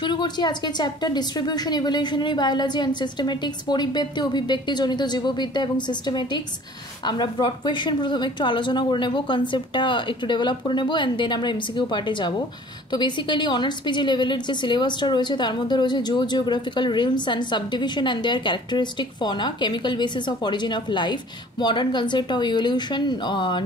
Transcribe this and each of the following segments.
শুরু করছি আজকের chapter distribution evolutionary biology and systematics, পরিব্যক্তি অভিব্যক্তিজনিত জীববিদ্যা এবং সিস্টেমেটিক্স। আমরা ব্রড কোয়েশ্চেন প্রথমে একটু আলোচনা করে নেব, কনসেপ্টটা একটু ডেভেলপ করে নেব অ্যান্ড দেন আমরা এমসিকিউ পার্টে যাব। তো বেসিক্যালি অনার্স পিজি লেভেলের যে সিলেবাসটা রয়েছে তার মধ্যে রয়েছে geographical realms and subdivision and their characteristic fauna, chemical basis of origin of life, modern concept of evolution,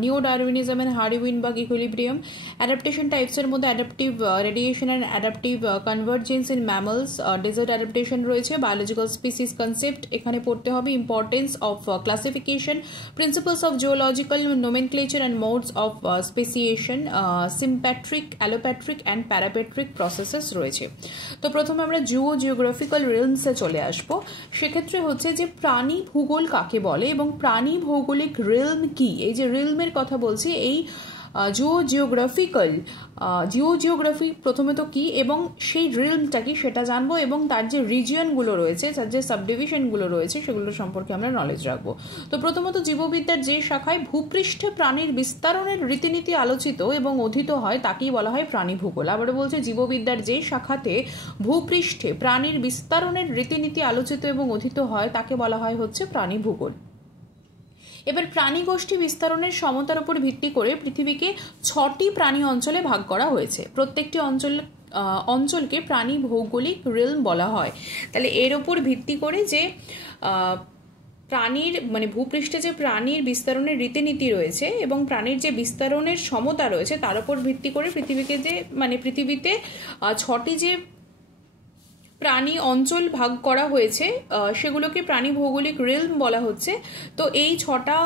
neo Darwinism and Hardy Weinberg equilibrium, adaptation টাইপসের মধ্যে adaptive radiation and adaptive convergence in mammals, desert adaptation রয়েছে, biological species concept এখানে পড়তে হবে, importance of classification, principles of geological nomenclature and modes of speciation, sympatric, allopatric and parapatric processes রয়েছে। তো প্রথমে আমরা জিওগ্রাফিক্যাল রিলমসে চলে আসব। সেক্ষেত্রে হচ্ছে যে প্রাণী ভূগোল কাকে বলে এবং প্রাণী ভৌগোলিক রিলম কি, এই যে রিলমের কথা বলছি, এই জিওগ্রাফি প্রথমে তো কী এবং সেই রিলমটা কি সেটা জানবো এবং তার যে রিজিয়নগুলো রয়েছে, তার যে সাবডিভিশনগুলো রয়েছে সেগুলো সম্পর্কে আমরা নলেজ রাখবো। তো প্রথমত জীববিদ্যার যে শাখায় ভূপৃষ্ঠে প্রাণীর বিস্তারণের রীতিনীতি আলোচিত এবং অধীত হয় তাকেই বলা হয় প্রাণী ভূগোল। আবার বলছে জীববিদ্যার যে শাখাতে ভূপৃষ্ঠে প্রাণীর বিস্তারণের রীতিনীতি আলোচিত এবং অধীত হয় তাকে বলা হয় হচ্ছে প্রাণী ভূগোল। এবার প্রাণী গোষ্ঠী বিস্তারণের সমতার উপর ভিত্তি করে পৃথিবীকে 6টি প্রাণী অঞ্চলে ভাগ করা হয়েছে। প্রত্যেকটি অঞ্চলকে প্রাণী ভৌগোলিক রিলম বলা হয়। তাহলে এর উপর ভিত্তি করে যে প্রাণীর মানে ভূপৃষ্ঠে যে প্রাণীর বিস্তারণের রীতিনীতি রয়েছে এবং প্রাণীর যে বিস্তারণের সমতা রয়েছে তার উপর ভিত্তি করে পৃথিবীতে 6টি যে প্রাণী অঞ্চল ভাগ করা হয়েছে সেগুলোকে প্রাণী ভৌগোলিক রিলম বলা হচ্ছে। তো এই 6টা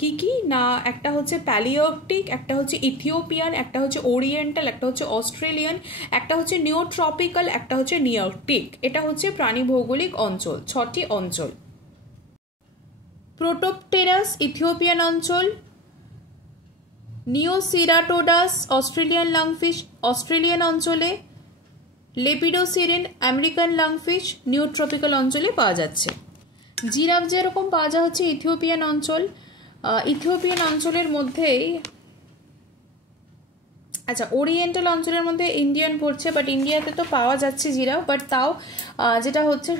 কি কি না, একটা হচ্ছে প্যালিওআর্কটিক, একটা হচ্ছে ইথিওপিয়ান, একটা হচ্ছে ওরিয়েন্টাল, একটা হচ্ছে অস্ট্রেলিয়ান, একটা হচ্ছে নিওট্রপিক্যাল, একটা হচ্ছে নিআর্কটিক। এটা হচ্ছে প্রাণী ভৌগোলিক অঞ্চল, 6টি অঞ্চল। প্রোটোপটেরাস ইথিওপিয়ান অঞ্চল, নিওসিরাটোডাস অস্ট্রেলিয়ান লাংফিশ অস্ট্রেলিয়ান অঞ্চলে, লেপিডোসিরিন আমেরিকান লাংফিশ নিওট্রপিক্যাল অঞ্চলে পাওয়া যাচ্ছে। জিরাফ যেরকম পাওয়া যায় হচ্ছে ইথিওপিয়ান অঞ্চল। ইথিওপিয়ান অঞ্চলের মধ্যেই ওরিয়েন্টাল অঞ্চলের মধ্যে ইন্ডিয়ান পড়ছে, বাট ইন্ডিয়াতে তো পাওয়া যাচ্ছে জিরাফ, বাট তাও যেটা হচ্ছে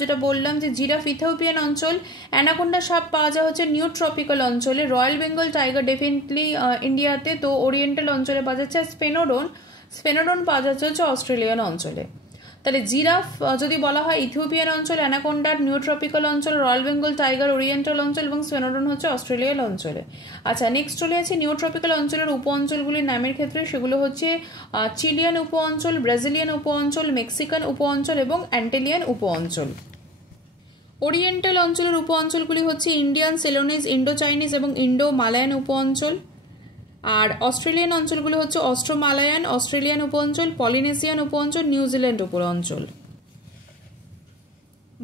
যেটা বললাম যে জিরাফ ইথিওপিয়ান অঞ্চল। অ্যানাকোন্ডা সাপ পাওয়া যায় হচ্ছে নিওট্রপিক্যাল অঞ্চলে, রয়্যাল বেঙ্গল টাইগার ডেফিনেটলি ইন্ডিয়াতে, তো ওরিয়েন্টাল অঞ্চলে পাওয়া যাচ্ছে। স্পেনোডন পাওয়া যাচ্ছে হচ্ছে অস্ট্রেলিয়ান অঞ্চলে। তাহলে জিরাফ যদি বলা হয় ইথিওপিয়ান অঞ্চল, অ্যানাকোন্ডার নিওট্রপিক্যাল অঞ্চল, রয়্যাল বেঙ্গল টাইগার ওরিয়েন্টাল অঞ্চল এবং স্পেনোডন হচ্ছে অস্ট্রেলিয়ান অঞ্চলে। নেক্সট চলে আছে নিওট্রপিক্যাল অঞ্চলের উপ অঞ্চলগুলির নামের ক্ষেত্রে, সেগুলো হচ্ছে চিলিয়ান উপ অঞ্চল, ব্রাজিলিয়ান উপ অঞ্চল, মেক্সিকান উপ অঞ্চল এবং অ্যান্টিলিয়ান উপ অঞ্চল। ওরিয়েন্টাল অঞ্চলের উপ অঞ্চলগুলি হচ্ছে ইন্ডিয়ান, সেলোনিজ, ইন্ডো চাইনিজ এবং ইন্ডো মালায়ান উপ অঞ্চল। আর অস্ট্রেলিয়ান অঞ্চলগুলো হচ্ছে অস্ট্রোমালায়ান, অস্ট্রেলিয়ান উপ অঞ্চল, পলিনেশিয়ান উপ অঞ্চল, নিউজিল্যান্ড উপ অঞ্চল।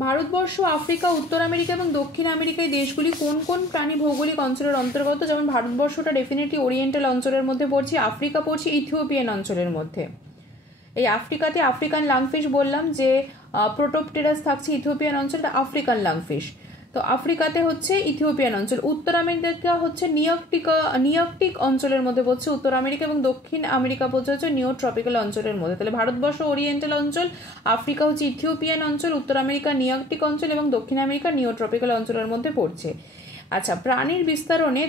ভারতবর্ষ, আফ্রিকা, উত্তর আমেরিকা এবং দক্ষিণ আমেরিকা এই দেশগুলি কোন কোন প্রাণী ভৌগোলিক অঞ্চলের অন্তর্গত? যেমন ভারতবর্ষটা ডেফিনেটলি ওরিয়েন্টাল অঞ্চলের মধ্যে পড়ছে, আফ্রিকা পড়ছে ইথিওপিয়ান অঞ্চলের মধ্যে। এই আফ্রিকাতে আফ্রিকান লাংফিশ বললাম যে প্রোটোপটেরাস থাকছে ইথিওপিয়ান অঞ্চলটা আফ্রিকান লাংফিশ, তো আফ্রিকাতে হচ্ছে ইথিওপিয়ান অঞ্চল। উত্তর আমেরিকা হচ্ছে নিআর্কটিক অঞ্চলের মধ্যে পড়ছে উত্তর আমেরিকা এবং দক্ষিণ আমেরিকা পড়ছে হচ্ছে নিওট্রপিক্যাল অঞ্চলের মধ্যে। তাহলে ভারতবর্ষ ওরিয়েন্টাল অঞ্চল, আফ্রিকা হচ্ছে ইথিওপিয়ান অঞ্চল, উত্তর আমেরিকা নিআর্কটিক অঞ্চল এবং দক্ষিণ আমেরিকা নিওট্রপিক্যাল অঞ্চলের মধ্যে পড়ছে। প্রাণীর বিস্তারণে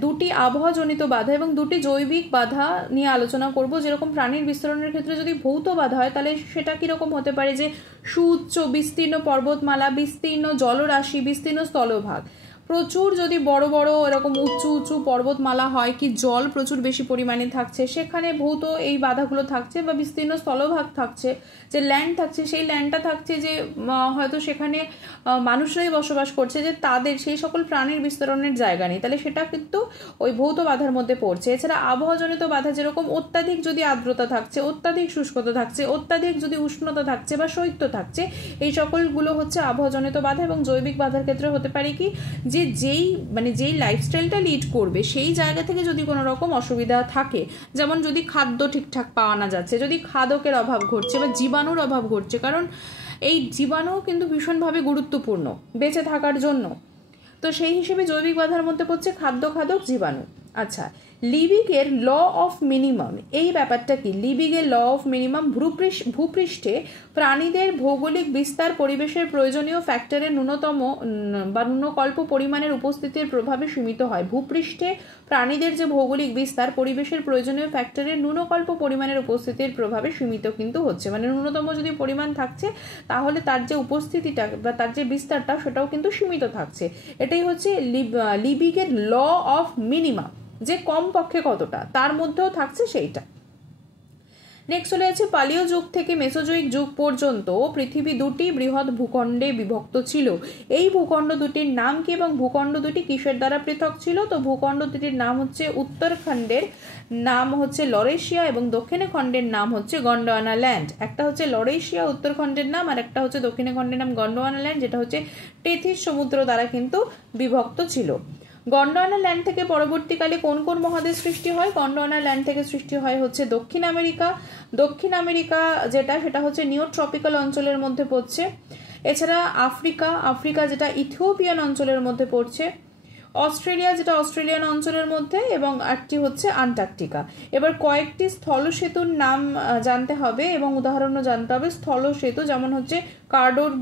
দুটি আবহাওয়াজনিত বাধা এবং দুটি জৈবিক বাধা নিয়ে আলোচনা করব। যেরকম প্রাণীর বিস্তরণের ক্ষেত্রে যদি ভৌত বাধা হয় তাহলে সেটা কীরকম হতে পারে, যে সুউচ্চ বিস্তীর্ণ পর্বতমালা, বিস্তীর্ণ জলরাশি, বিস্তীর্ণ স্থলভাগ, প্রচুর যদি বড় বড় এরকম উঁচু উঁচু পর্বতমালা হয় কি জল প্রচুর বেশি পরিমাণে থাকছে সেখানে ভৌত এই বাধাগুলো থাকছে, বা বিস্তীর্ণ স্থলভাগ থাকছে, যে ল্যান্ড থাকছে সেই ল্যান্ডটা থাকছে যে হয়তো সেখানে মানুষরাই বসবাস করছে, যে তাদের সেই সকল প্রাণীর বিস্তরণের জায়গা নেই, তাহলে সেটা কিন্তু ওই ভৌত বাধার মধ্যে পড়ছে। এছাড়া আবহাওয়াজনিত বাধা যেরকম অত্যাধিক যদি আর্দ্রতা থাকছে, অত্যাধিক শুষ্কতা থাকছে, অত্যাধিক যদি উষ্ণতা থাকছে বা শৈত্য থাকছে, এই সকলগুলো হচ্ছে আবহাওয়াজনিত বাধা। এবং জৈবিক বাধার ক্ষেত্রে হতে পারে কি, যে যেই লাইফস্টাইলটা লিড করবে সেই জায়গা থেকে যদি কোনো রকম অসুবিধা থাকে, যেমন যদি খাদ্য ঠিকঠাক পাওয়া না যাচ্ছে, যদি খাদকের অভাব ঘটছে বা জীবাণুর অভাব ঘটছে, কারণ এই জীবাণু কিন্তু ভীষণভাবে গুরুত্বপূর্ণ বেঁচে থাকার জন্য, তো সেই হিসেবে জৈবিক বাধার মধ্যে পড়ছে খাদ্য, খাদক, জীবাণু। লিবিগের ল অফ মিনিমাম, এই ব্যাপারটা কি? লিবিগের ল অফ মিনিমাম ভূপৃষ্ঠে প্রাণীদের ভৌগোলিক বিস্তার পরিবেশের প্রয়োজনীয় ফ্যাক্টরের ন্যূনতম বা ন্যূনকল্প পরিমাণের উপস্থিতির প্রভাবে সীমিত হয়। ভূপৃষ্ঠে প্রাণীদের যে ভৌগোলিক বিস্তার পরিবেশের প্রয়োজনীয় ফ্যাক্টরের ন্যূনকল্প পরিমাণের উপস্থিতির প্রভাবে সীমিত কিন্তু হচ্ছে, মানে ন্যূনতম যদি পরিমাণ থাকছে তাহলে তার যে উপস্থিতিটা বা তার যে বিস্তারটা সেটাও কিন্তু সীমিত থাকছে। এটাই হচ্ছে লিবিগের ল অফ মিনিমাম, যে কম পক্ষে কতটা তার মধ্যেও থাকছে সেইটা। নেক্সট চলে যাচ্ছে পালীয় যুগ থেকে মেসোজোয়িক যুগ পর্যন্ত পৃথিবী দুটি বৃহৎ ভূখণ্ডে বিভক্ত ছিল। এই ভূখণ্ড দুটির নাম কি এবং ভূখণ্ড দুটি কিসের দ্বারা পৃথক ছিল? তো ভূখণ্ড দুটির নাম হচ্ছে উত্তরখণ্ডের নাম হচ্ছে লরেশিয়া এবং দক্ষিণ খণ্ডের নাম হচ্ছে গন্ডোয়ানা ল্যান্ড। একটা হচ্ছে লরেশিয়া উত্তরখণ্ডের নাম, আর একটা হচ্ছে দক্ষিণ খণ্ডের নাম গন্ডোয়ানা ল্যান্ড, যেটা হচ্ছে টেথিস সমুদ্র দ্বারা কিন্তু বিভক্ত ছিল। গন্ডোয়ানা ল্যান্ড থেকে পরবর্তীকালে কোন কোন মহাদেশ সৃষ্টি হয়? গন্ডোয়ানা ল্যান্ড থেকে সৃষ্টি হয় হচ্ছে দক্ষিণ আমেরিকা। দক্ষিণ আমেরিকা সেটা হচ্ছে নিওট্রপিক্যাল অঞ্চলের মধ্যে পড়ছে। এছাড়া আফ্রিকা যেটা ইথিওপিয়ান অঞ্চলের মধ্যে পড়ছে। অস্ট্রেলিয়া যেটা অস্ট্রেলিয়ান অঞ্চলের মধ্যে, এবং আরটি হচ্ছে আন্টার্কটিকা। এবার কয়েকটি স্থল সেতুর নাম জানতে হবে এবং উদাহরণও জানতে হবে। স্থল সেতু যেমন হচ্ছে করিডোর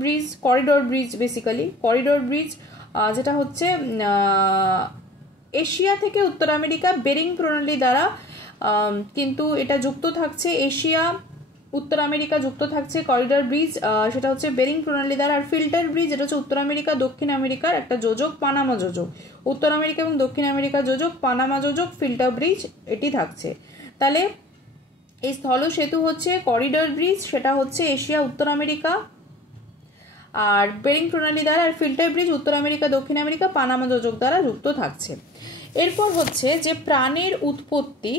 ব্রিজ যেটা হচ্ছে এশিয়া থেকে উত্তর আমেরিকা বেরিং প্রণালী দ্বারা কিন্তু এটা যুক্ত থাকছে। এশিয়া উত্তর আমেরিকা যুক্ত থাকছে করিডোর ব্রিজ, সেটা হচ্ছে বেরিং প্রণালী দ্বারা। আর ফিল্টার ব্রিজ যেটা হচ্ছে উত্তর আমেরিকা দক্ষিণ আমেরিকার একটা যোজক, পানামা যোজক। উত্তর আমেরিকা এবং দক্ষিণ আমেরিকা যোজক, পানামা যোজক, ফিল্টার ব্রিজ এটি থাকছে। তাহলে এই স্থল সেতু হচ্ছে করিডোর ব্রিজ, সেটা হচ্ছে এশিয়া উত্তর আমেরিকা আর বেরিং প্রণালী দ্বারা, আর ফিল্টার ব্রিজ উত্তর আমেরিকা দক্ষিণ আমেরিকা পানামা যোজক দ্বারা যুক্ত থাকছে। এরপর হচ্ছে যে প্রাণের উৎপত্তি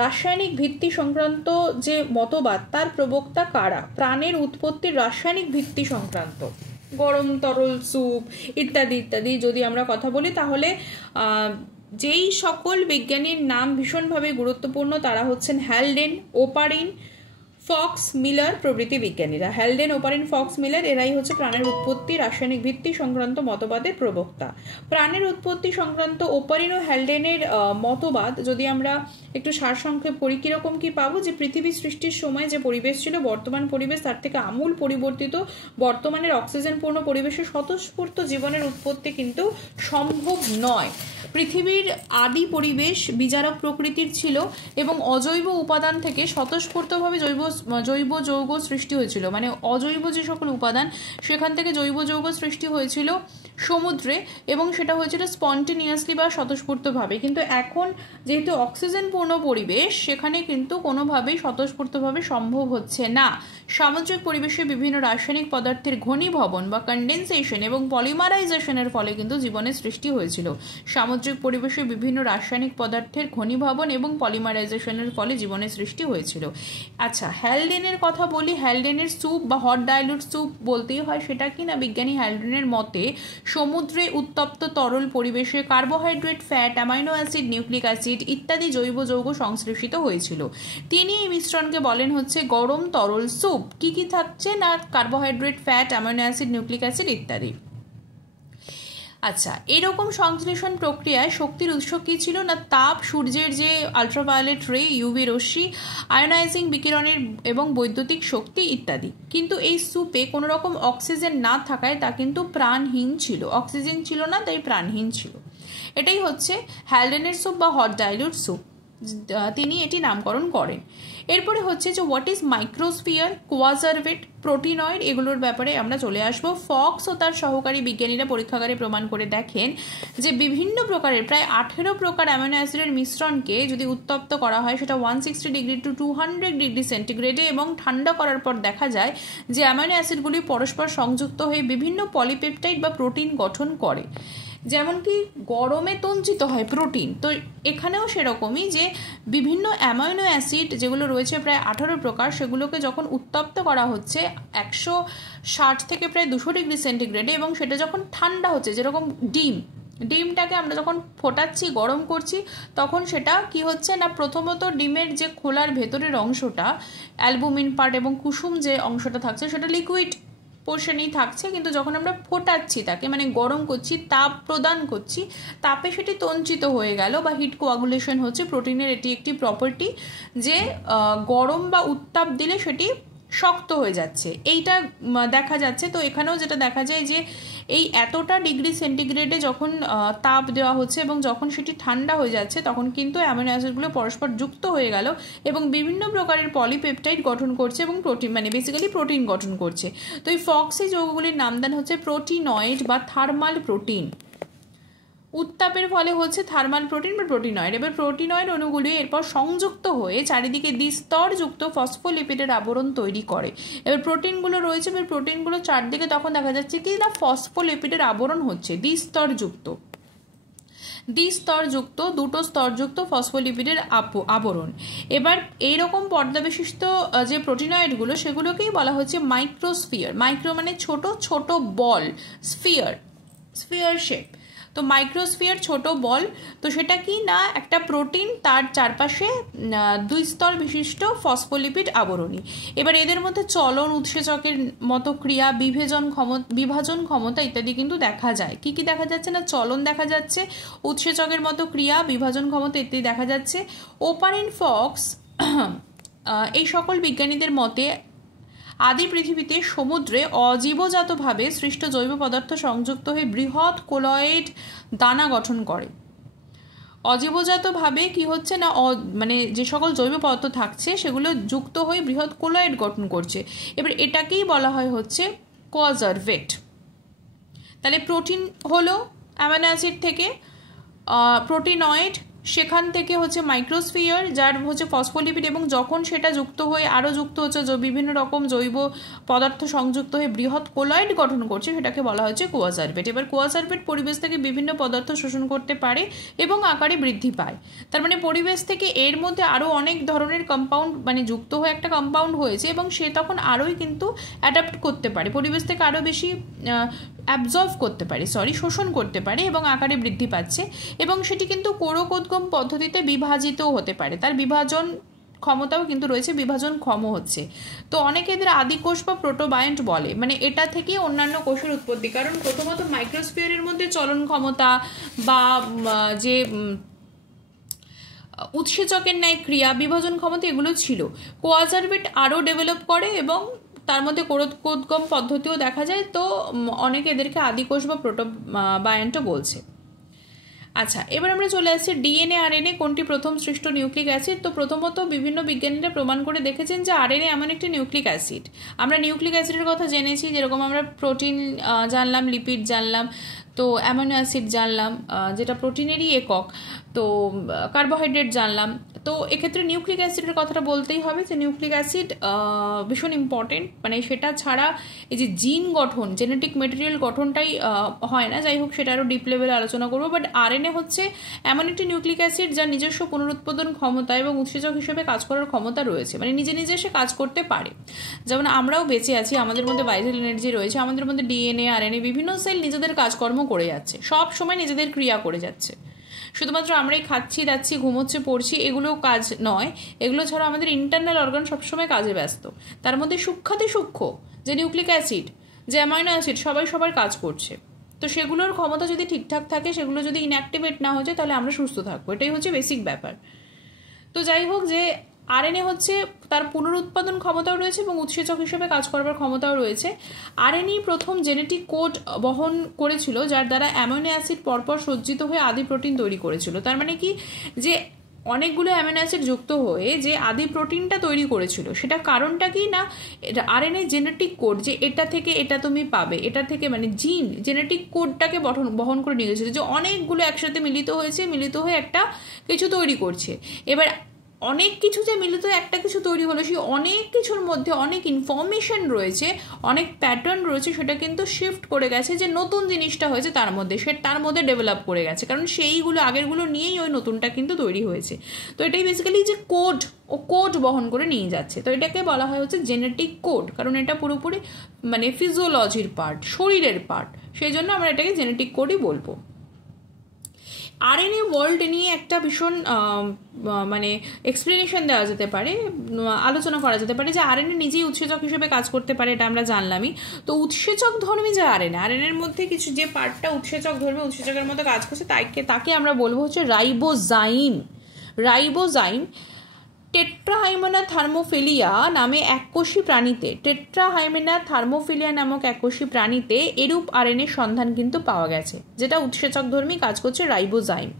রাসায়নিক ভিত্তি সংক্রান্ত যে মতবাদ তার প্রবক্তা কারা? প্রাণের উৎপত্তির রাসায়নিক ভিত্তি সংক্রান্ত গরম তরল স্যুপ ইত্যাদি ইত্যাদি যদি আমরা কথা বলি, তাহলে যেই সকল বিজ্ঞানীর নাম ভীষণভাবে গুরুত্বপূর্ণ তারা হচ্ছেন হ্যালডেন, ওপারিন, ফক্স, মিলার প্রভৃতি বিজ্ঞানীরা। হ্যালডেন, ওপারিন, ফক্স, মিলার এরাই হচ্ছে প্রাণের উৎপত্তি রাসায়নিক ভিত্তি সংক্রান্ত মতবাদের প্রবক্তা। প্রাণের উৎপত্তি সংক্রান্ত ওপারিন ও হ্যালডেনের মতবাদ যদি আমরা একটু সারসংক্ষেপ করি, কিরকম কি পাবো? যে পৃথিবী সৃষ্টির সময় যে পরিবেশ ছিল বর্তমান পরিবেশ তার থেকে আমূল পরিবর্তিত। বর্তমানের অক্সিজেনপূর্ণ পরিবেশে স্বতঃস্ফূর্ত জীবনের উৎপত্তি কিন্তু সম্ভব নয়। পৃথিবীর আদি পরিবেশ বিজারক প্রকৃতির ছিল এবং অজৈব উপাদান থেকে স্বতঃস্ফূর্তভাবে জৈব যৌগ সৃষ্টি হয়েছিল, মানে অজৈব যে সকল উপাদান সেখান থেকে জৈব যৌগ সৃষ্টি হয়েছিল সমুদ্রে, এবং সেটা হয়েছিল স্পন্টেনিয়াসলি বা স্বতঃস্ফূর্তভাবে। কিন্তু এখন যেহেতু অক্সিজেন পূর্ণ পরিবেশ সেখানে কিন্তু কোনোভাবেই স্বতঃস্ফূর্তভাবে সম্ভব হচ্ছে না। সামুদ্রিক পরিবেশে বিভিন্ন রাসায়নিক পদার্থের ঘনীভবন বা কন্ডেনসেশন এবং পলিমারাইজেশনের ফলে কিন্তু জীবনের সৃষ্টি হয়েছিল। সামুদ্রিক পরিবেশে বিভিন্ন রাসায়নিক পদার্থের ঘনীভবন এবং পলিমারাইজেশনের ফলে জীবনের সৃষ্টি হয়েছিল। আচ্ছা, হ্যালডেনের কথা বলি। হ্যালডেনের স্যুপ বা হট ডাইলুট স্যুপ বলতেই হয়, সেটা কি না? বিজ্ঞানী হ্যালডেনের মতে সমুদ্রে উত্তপ্ত তরল পরিবেশে carbohydrate, fat, amino acid, nucleic acid ইত্যাদি জৈব যৌগ সংশ্লেষিত হয়েছিল। তিনি এই মিশ্রণকে বলেন হচ্ছে গরম তরল স্যুপ। কি কি থাকছে না? Carbohydrate, fat, amino acid, nucleic acid ইত্যাদি। আচ্ছা, এরকম সংশ্লেষণ প্রক্রিয়ায় শক্তির উৎস কি ছিল না? তাপ, সূর্যের যে আলট্রাভায়োলেট রে, ইউভি রশ্মি, আয়োনাইজিং বিকিরণের এবং বৈদ্যুতিক শক্তি ইত্যাদি। কিন্তু এই স্যুপে কোনো রকম অক্সিজেন না থাকায় তা কিন্তু প্রাণহীন ছিল। অক্সিজেন ছিল না, তাই প্রাণহীন ছিল। এটাই হচ্ছে হ্যালডেনের স্যুপ বা হট ডাইলুট স্যুপ, তিনি এটি নামকরণ করেন। এরপরে হচ্ছে যে হোয়াট ইজ মাইক্রোস্ফিয়ার, কোয়াজারভেট, প্রোটিনয়েড, এগুলোর ব্যাপারে আমরা চলে আসবো। ফক্স ও তার সহকারী বিজ্ঞানীরা পরীক্ষাগারে প্রমাণ করে দেখেন যে বিভিন্ন প্রকারের প্রায় 18 প্রকার অ্যামিনো অ্যাসিডের মিশ্রণকে যদি উত্তপ্ত করা হয় সেটা 160 ডিগ্রি টু 200 ডিগ্রি সেন্টিগ্রেডে এবং ঠান্ডা করার পর দেখা যায় যে অ্যামিনো অ্যাসিডগুলি পরস্পর সংযুক্ত হয়ে বিভিন্ন পলিপেপটাইড বা প্রোটিন গঠন করে। যেমন কি গরমে তঞ্চিত হয় প্রোটিন, তো এখানেও সেরকমই যে বিভিন্ন অ্যামাইনো অ্যাসিড যেগুলো রয়েছে প্রায় 18 প্রকার, সেগুলোকে যখন উত্তপ্ত করা হচ্ছে 160 থেকে প্রায় 200 ডিগ্রি সেন্টিগ্রেডে, এবং সেটা যখন ঠান্ডা হচ্ছে, যেরকম ডিমটাকে আমরা যখন ফোটাচ্ছি, গরম করছি, তখন সেটা কি হচ্ছে না, প্রথমত ডিমের যে খোলার ভেতরের অংশটা, অ্যালবুমিন পার্ট এবং কুসুম যে অংশটা থাকছে সেটা লিকুইড পোর্শনেই থাকছে, কিন্তু যখন আমরা ফোটাচ্ছি তাকে, মানে গরম করছি, তাপ প্রদান করছি, তাপে সেটি তঞ্চিত হয়ে গেল বা হিট কোয়াগুলেশন হচ্ছে। প্রোটিনের এটি একটি প্রপার্টি যে গরম বা উত্তাপ দিলে সেটি শক্ত হয়ে যাচ্ছে, এইটা দেখা যাচ্ছে। তো এখানেও যেটা দেখা যায় যে এই এতটা ডিগ্রি সেন্টিগ্রেডে যখন তাপ দেওয়া হচ্ছে এবং যখন সেটি ঠান্ডা হয়ে যাচ্ছে, তখন কিন্তু অ্যামিনো অ্যাসিডগুলো পরস্পর যুক্ত হয়ে গেল এবং বিভিন্ন প্রকারের পলিপেপটাইড গঠন করছে এবং প্রোটিন, মানে বেসিক্যালি প্রোটিন গঠন করছে। তো এই ফক্সি যৌগগুলির নামদান হচ্ছে প্রোটিনয়েড বা থার্মাল প্রোটিন। উত্তাপের ফলে হচ্ছে থার্মাল প্রোটিন বা প্রোটিনয়েড। এবার প্রোটিনয়েড অণুগুলি এরপর সংযুক্ত হয়ে চারিদিকে দ্বিস্তরযুক্ত ফসফোলিপিডের আবরণ তৈরি করে। এবার প্রোটিনগুলো রয়েছে, এবার প্রোটিনগুলো চারদিকে তখন দেখা যাচ্ছে কি না ফসফোলিপিডের আবরণ হচ্ছে দ্বিস্তরযুক্ত, দুটো স্তরযুক্ত ফসফোলিপিডের আবরণ। এবার এইরকম পর্দাবিশিষ্ট যে প্রোটিনয়েডগুলো সেগুলোকেই বলা হচ্ছে মাইক্রোস্ফিয়ার। মাইক্রো মানে ছোট, ছোট বল, স্ফিয়ার শেপ। তো মাইক্রোস্ফিয়ার ছোট বল, তো সেটা কি না একটা প্রোটিন, তার চারপাশে দুই স্তর বিশিষ্ট ফসফোলিপিড আবরণী। এবার এদের মধ্যে চলন, উৎসেচকের মতো ক্রিয়া, বিভাজন ক্ষমতা ইত্যাদি কিন্তু দেখা যায়। কি কি দেখা যাচ্ছে না চলন দেখা যাচ্ছে, উৎসেচকের মতো ক্রিয়া, বিভাজন ক্ষমতা ইত্যাদি দেখা যাচ্ছে। ওপারেন ফক্স এই সকল বিজ্ঞানীদের মতে আদি পৃথিবীতে সমুদ্রে অজীবজাতভাবে সৃষ্ট জৈব পদার্থ সংযুক্ত হয়ে বৃহৎ কোলয়েড দানা গঠন করে। অজীবজাতভাবে কি হচ্ছে না মানে যে সকল জৈব পদার্থ থাকছে সেগুলো যুক্ত হয়ে বৃহৎ কোলয়েড গঠন করছে। এবার এটাকেই বলা হয় হচ্ছে কোয়াজারভেট। তাহলে প্রোটিন হলো অ্যামিনো অ্যাসিড থেকে, প্রোটিনয়েড সেখান থেকে হচ্ছে মাইক্রোস্ফিয়ার যার হচ্ছে ফসফোলিপিড, এবং যখন সেটা যুক্ত হয়ে আরও যুক্ত হচ্ছে বিভিন্ন রকম জৈব পদার্থ সংযুক্ত হয়ে বৃহৎ কোলয়েড গঠন করছে, সেটাকে বলা হচ্ছে কোয়াজারভেট। এবার কোয়াজারভেট পরিবেশ থেকে বিভিন্ন পদার্থ শোষণ করতে পারে এবং আকারে বৃদ্ধি পায়। তার মানে পরিবেশ থেকে এর মধ্যে আরও অনেক ধরনের কম্পাউন্ড মানে যুক্ত হয়ে একটা কম্পাউন্ড হয়েছে এবং সে তখন আরোই কিন্তু অ্যাডাপ্ট করতে পারে, পরিবেশ থেকে আরও বেশি অ্যাবজর্ভ করতে পারে, শোষণ করতে পারে এবং আকারে বৃদ্ধি পাচ্ছে, এবং সেটি কিন্তু কোরকোদ্গম পদ্ধতিতে বিভাজিতও হতে পারে, তার বিভাজন ক্ষমতাও কিন্তু রয়েছে, বিভাজন ক্ষম হচ্ছে। তো অনেকে এদের আদিকোষ বা প্রোটোবায়ন্ট বলে, মানে এটা থেকে অন্যান্য কোষের উৎপত্তি, কারণ প্রথমত মাইক্রোস্ফিয়ারের মধ্যে চলন ক্ষমতা বা যে উৎসেচকের ন্যায় ক্রিয়া, বিভাজন ক্ষমতা এগুলো ছিল। কোয়াজারভেট আরও ডেভেলপ করে এবং তার মধ্যে কোরকোদ্গম পদ্ধতিও দেখা যায়। তো অনেকে এদেরকে আদিকোষ বা প্রোটোবায়ন্টও বলছে। আচ্ছা, এবার আমরা চলে আসছি ডিএনএ আরএনএ কোনটি প্রথম সৃষ্ট নিউক্লিক অ্যাসিড। তো প্রথমত বিভিন্ন বিজ্ঞানীরা প্রমাণ করে দেখেছেন যে আরএনএ এমন একটি নিউক্লিক অ্যাসিড। আমরা নিউক্লিক অ্যাসিডের কথা জেনেছি, যেরকম আমরা প্রোটিন জানলাম, লিপিড জানলাম, তো অ্যামিনো অ্যাসিড জানলাম যেটা প্রোটিনেরই একক, তো কার্বোহাইড্রেট জানলাম। তো এক্ষেত্রে নিউক্লিক অ্যাসিডের কথাটা বলতেই হবে যে নিউক্লিক অ্যাসিড ভীষণ ইম্পর্টেন্ট, মানে সেটা ছাড়া এই যে জিন গঠন, জেনেটিক মেটেরিয়াল গঠনটাই হয় না। যাই হোক, সেটা আরও ডিপ লেভেলে আলোচনা করবো। বাট আরএনএ হচ্ছে এমন একটি নিউক্লিক অ্যাসিড যার নিজস্ব পুনরুৎপাদন ক্ষমতা এবং উৎসেচক হিসেবে কাজ করার ক্ষমতা রয়েছে, মানে নিজে নিজে সে কাজ করতে পারে। যেমন আমরাও বেঁচে আছি, আমাদের মধ্যে ভাইটাল এনার্জি রয়েছে, আমাদের মধ্যে ডিএনএ আরএনএ বিভিন্ন সেল নিজেদের কাজকর্ম করে যাচ্ছে, সব সময় নিজেদের ক্রিয়া করে যাচ্ছে। শুধুমাত্র আমরাই খাচ্ছি, দাচ্ছি, ঘুমোচ্ছে, পড়ছি, এগুলো কাজ নয়। এগুলো ছাড়া আমাদের ইন্টারনাল অর্গান সবসময় কাজে ব্যস্ত। তার মধ্যে সূক্ষ্মাতি সূক্ষ্ম যে নিউক্লিক অ্যাসিড, যে অ্যামাইনো অ্যাসিড, সবার কাজ করছে। তো সেগুলোর ক্ষমতা যদি ঠিকঠাক থাকে, সেগুলো যদি ইনঅ্যাক্টিভেট না হয়ে যায়, তাহলে আমরা সুস্থ থাকবো। এটাই হচ্ছে বেসিক ব্যাপার। তো যাই হোক, যে আরএনএ হচ্ছে তার পুনরুৎপাদন ক্ষমতাও রয়েছে এবং উৎসেচক হিসেবে কাজ করবার ক্ষমতাও রয়েছে। আরএনএ প্রথম জেনেটিক কোড বহন করেছিল, যার দ্বারা অ্যামিনো অ্যাসিড পরপর সজ্জিত হয়ে আদি প্রোটিন তৈরি করেছিল। তার মানে কি, যে অনেকগুলো অ্যামিনো অ্যাসিড যুক্ত হয়ে যে আদি প্রোটিনটা তৈরি করেছিল, সেটা কারণটা কি না, আরএনএ জেনেটিক কোড, যে এটা থেকে এটা তুমি পাবে, এটা থেকে মানে জিন জেনেটিক কোডটাকে বহন করে নিয়ে গেছিল, যে অনেকগুলো একসাথে মিলিত হয়ে একটা কিছু তৈরি করছে। এবার অনেক কিছু যে মিলিত একটা কিছু তৈরি হলো, সেই অনেক কিছুর মধ্যে অনেক ইনফরমেশন রয়েছে, অনেক প্যাটার্ন রয়েছে, সেটা কিন্তু শিফট করে গেছে, যে নতুন জিনিসটা হয়েছে তার মধ্যে, সে তার মধ্যে ডেভেলপ করে গেছে, কারণ সেইগুলো আগেরগুলো নিয়েই ওই নতুনটা কিন্তু তৈরি হয়েছে। তো এটাই বেসিক্যালি যে কোড বহন করে নিয়ে যাচ্ছে। তো এটাকে বলা হয় হচ্ছে জেনেটিক কোড, কারণ এটা পুরোপুরি মানে ফিজিওলজির পার্ট, শরীরের পার্ট, সেই জন্য আমরা এটাকে জেনেটিক কোডই বলবো। আরএনএ ওয়ার্ল্ড নিয়ে একটা ভীষণ মানে এক্সপ্লেনেশন দেওয়া যেতে পারে, আলোচনা করা যেতে পারে যে আরএনএ নিজেই উৎসেচক হিসেবে কাজ করতে পারে, এটা আমরা জানলামই। তো উৎসেচক ধর্মী যে আরএনএর মধ্যে কিছু যে পার্টটা উৎসেচক ধর্মী উৎসেচকের মতো কাজ করছে তাকে আমরা বলবো হচ্ছে রাইবোজাইম। রাইবোজাইম টেট্রাহাইমেনা থার্মোফিলিয়া নামে এককোষী প্রাণীতে, টেট্রাহাইমেনা থার্মোফিলিয়া নামক এককোষী প্রাণীতে এরূপ আরএনএর সন্ধান কিন্তু পাওয়া গেছে, যেটা উৎসেচক ধর্মী কাজ করছে রাইবোজাইম।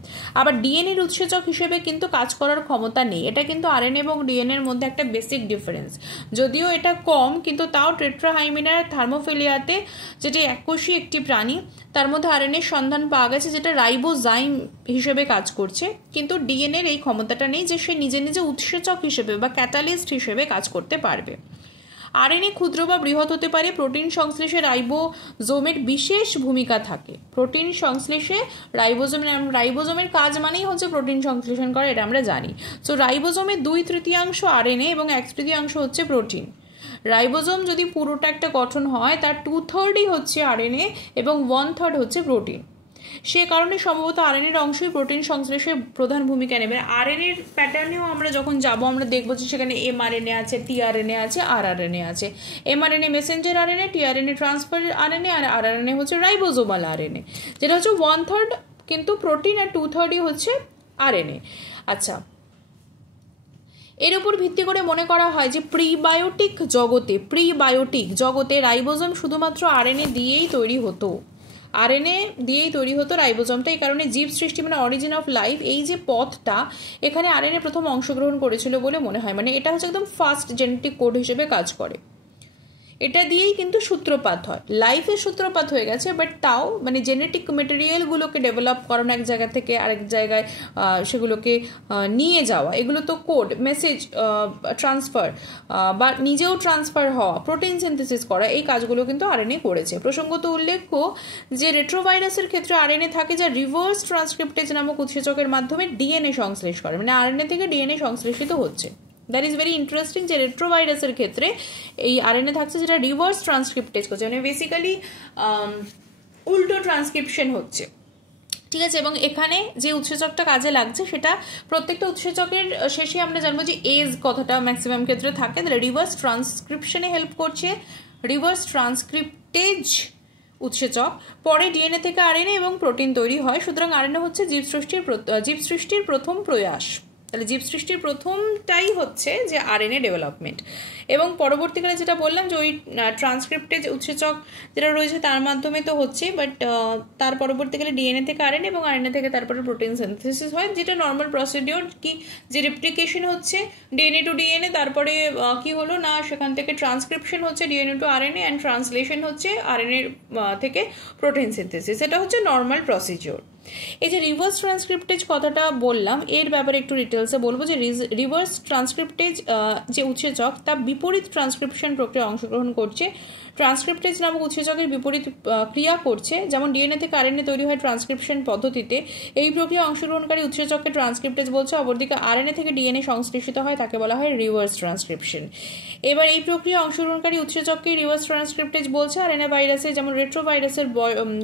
আবার ডিএনএর উৎসেচক হিসেবে কিন্তু কাজ করার ক্ষমতা নেই। এটা কিন্তু আরএনএ এবং ডিএনএর মধ্যে একটা বেসিক ডিফারেন্স, যদিও এটা কম কিন্তু তাও টেট্রাহাইমেনা থার্মোফিলিয়াতে, যেটি এককোষী একটি প্রাণী, তার মধ্যে আরএনএর সন্ধান পাওয়া গেছে যেটা রাইবোজাইম হিসেবে কাজ করছে। কিন্তু ডিএনএর এই ক্ষমতাটা নেই যে সে নিজে নিজে উৎসেচক হিসেবে বা ক্যাটালিস্ট হিসেবে কাজ করতে পারবে। আরএনএ ক্ষুদ্র বা বৃহৎ হতে পারে। প্রোটিন সংশ্লেষে রাইবোজোমের বিশেষ ভূমিকা থাকে। প্রোটিন সংশ্লেষে রাইবোজোমের কাজ মানেই হচ্ছে প্রোটিন সংশ্লেষণ করা, এটা আমরা জানি। সো রাইবোজোমের 2/3 আরএনএ এবং 1/3 হচ্ছে প্রোটিন। রাইবোজোম যদি পুরোটা একটা গঠন হয় তার 2/3 হচ্ছে আরএনএ এবং 1/3 হচ্ছে প্রোটিন। সে কারণে সম্ভবত আরএনএর অংশই প্রোটিন সংশ্লেষে প্রধান ভূমিকা নেবে। আরএনএর প্যাটার্নেও আমরা যখন যাব আমরা দেখবো যে সেখানে এমআরএনএ আছে, টিআরএনএ আছে, আরআরএনএ আছে। MRNA messenger RNA, tRNA transfer RNA, আর আরআরএনএ হচ্ছে রাইবোজোমাল আরএনএ, যেটা হচ্ছে 1/3 কিন্তু প্রোটিন আর 2/3 হচ্ছে আরএনএ। আচ্ছা, এর উপর ভিত্তি করে মনে করা হয় যে প্রিবায়োটিক জগতে রাইবোজোম শুধুমাত্র আরএনএ দিয়েই তৈরি হতো। আরএনএ দিয়েই তৈরি হতো রাইবোজোমটা। এই কারণে জীব সৃষ্টি মানে অরিজিন অফ লাইফ, এই যে পথটা, এখানে আরএনএ প্রথম অংশগ্রহণ করেছিল বলে মনে হয়। মানে এটা হচ্ছে একদম ফার্স্ট জেনেটিক কোড হিসেবে কাজ করে। এটা দিয়েই কিন্তু সূত্রপাত হয়, লাইফের সূত্রপাত হয়ে গেছে, বাট তাও মানে জেনেটিক মেটেরিয়ালগুলোকে ডেভেলপ করানো, এক জায়গা থেকে আরেক জায়গায় সেগুলোকে নিয়ে যাওয়া, এগুলো তো কোড, মেসেজ ট্রান্সফার বা নিজেও ট্রান্সফার হওয়া, প্রোটিন সিনথেসিস করা, এই কাজগুলো কিন্তু আরএনএ করেছে। প্রসঙ্গত উল্লেখ্য যে রেট্রোভাইরাসের ক্ষেত্রে আরএনএ থাকে যা রিভার্স ট্রান্সক্রিপ্টেজ নামক উৎসেচকের মাধ্যমে ডিএনএ সংশ্লেষ করে, মানে আরএনএ থেকে ডিএনএ সংশ্লেষিত হচ্ছে। দ্যাট ইজ ভেরি ইন্টারেস্টিং যে রেট্রোভাইরাসের ক্ষেত্রে এই আরএনএ থাকছে যেটা রিভার্স ট্রান্সক্রিপ্টেজ করছে, মানে বেসিক্যালি উল্টো ট্রান্সক্রিপশন হচ্ছে, ঠিক আছে। এবং এখানে যে উৎসেচকটা কাজে লাগছে সেটা প্রত্যেকটা উৎসেচকের শেষে আমরা জানবো যে এজ কথাটা ম্যাক্সিমাম ক্ষেত্রে থাকে, তাহলে রিভার্স ট্রান্সক্রিপশনে হেল্প করছে রিভার্স ট্রান্সক্রিপ্টেজ উৎসেচক। পরে ডিএনএ থেকে আরএনএ এবং প্রোটিন তৈরি হয়। সুতরাং আরএনএ হচ্ছে জীব সৃষ্টির প্রথম প্রয়াস। তাহলে জীব সৃষ্টির প্রথমটাই হচ্ছে যে আরএনএ ডেভেলপমেন্ট। এবং পরবর্তীকালে যেটা বললাম যে ওই ট্রান্সক্রিপ্টেজ উৎসেচক যেটা রয়েছে তার মাধ্যমে তো হচ্ছে, বাট তার পরবর্তীকালে ডিএনএ থেকে আরএনএ এবং আরএনএ থেকে তারপরে প্রোটিন সিনথেসিস হয়, যেটা নর্মাল প্রসিডিওর। কি যে রেপ্লিকেশন হচ্ছে ডিএনএ টু ডিএনএ, তারপরে কি হলো না সেখান থেকে ট্রান্সক্রিপশন হচ্ছে DNA to RNA, and translation হচ্ছে আরএনএ থেকে প্রোটিন সিনথেসিস, এটা হচ্ছে নর্মাল প্রসিডিওর। এই যে রিভার্স ট্রান্সক্রিপ্টেজ কথাটা বললাম, এর ব্যাপারে একটু ডিটেলসে বলবো যে রিভার্স ট্রান্সক্রিপ্টেজ যে উৎসেচক তা বিপরীত ট্রান্সক্রিপশন প্রক্রিয়া অংশগ্রহণ করছে। ট্রান্সক্রিপ্টেজ নামক উৎসেচকের বিপরীত ক্রিয়া করছে, যেমন ডিএনএ থেকে আরএনএ তৈরি হয় ট্রান্সক্রিপশন পদ্ধতিতে, এই প্রক্রিয়া অংশগ্রহণকারী উৎসেচককে ট্রান্সক্রিপ্টেজ বলছে। অপরদিকে আরএনএ থেকে ডিএনএ সংশ্লেষিত হয়, তাকে বলা হয় রিভার্স ট্রান্সক্রিপশন। এবার এই প্রক্রিয়া অংশগ্রহণকারী উৎসেচককে রিভার্স ট্রান্সক্রিপ্টেজ বলছে। আরএনএ ভাইরাসে যেমন রেট্রোভাইরাসের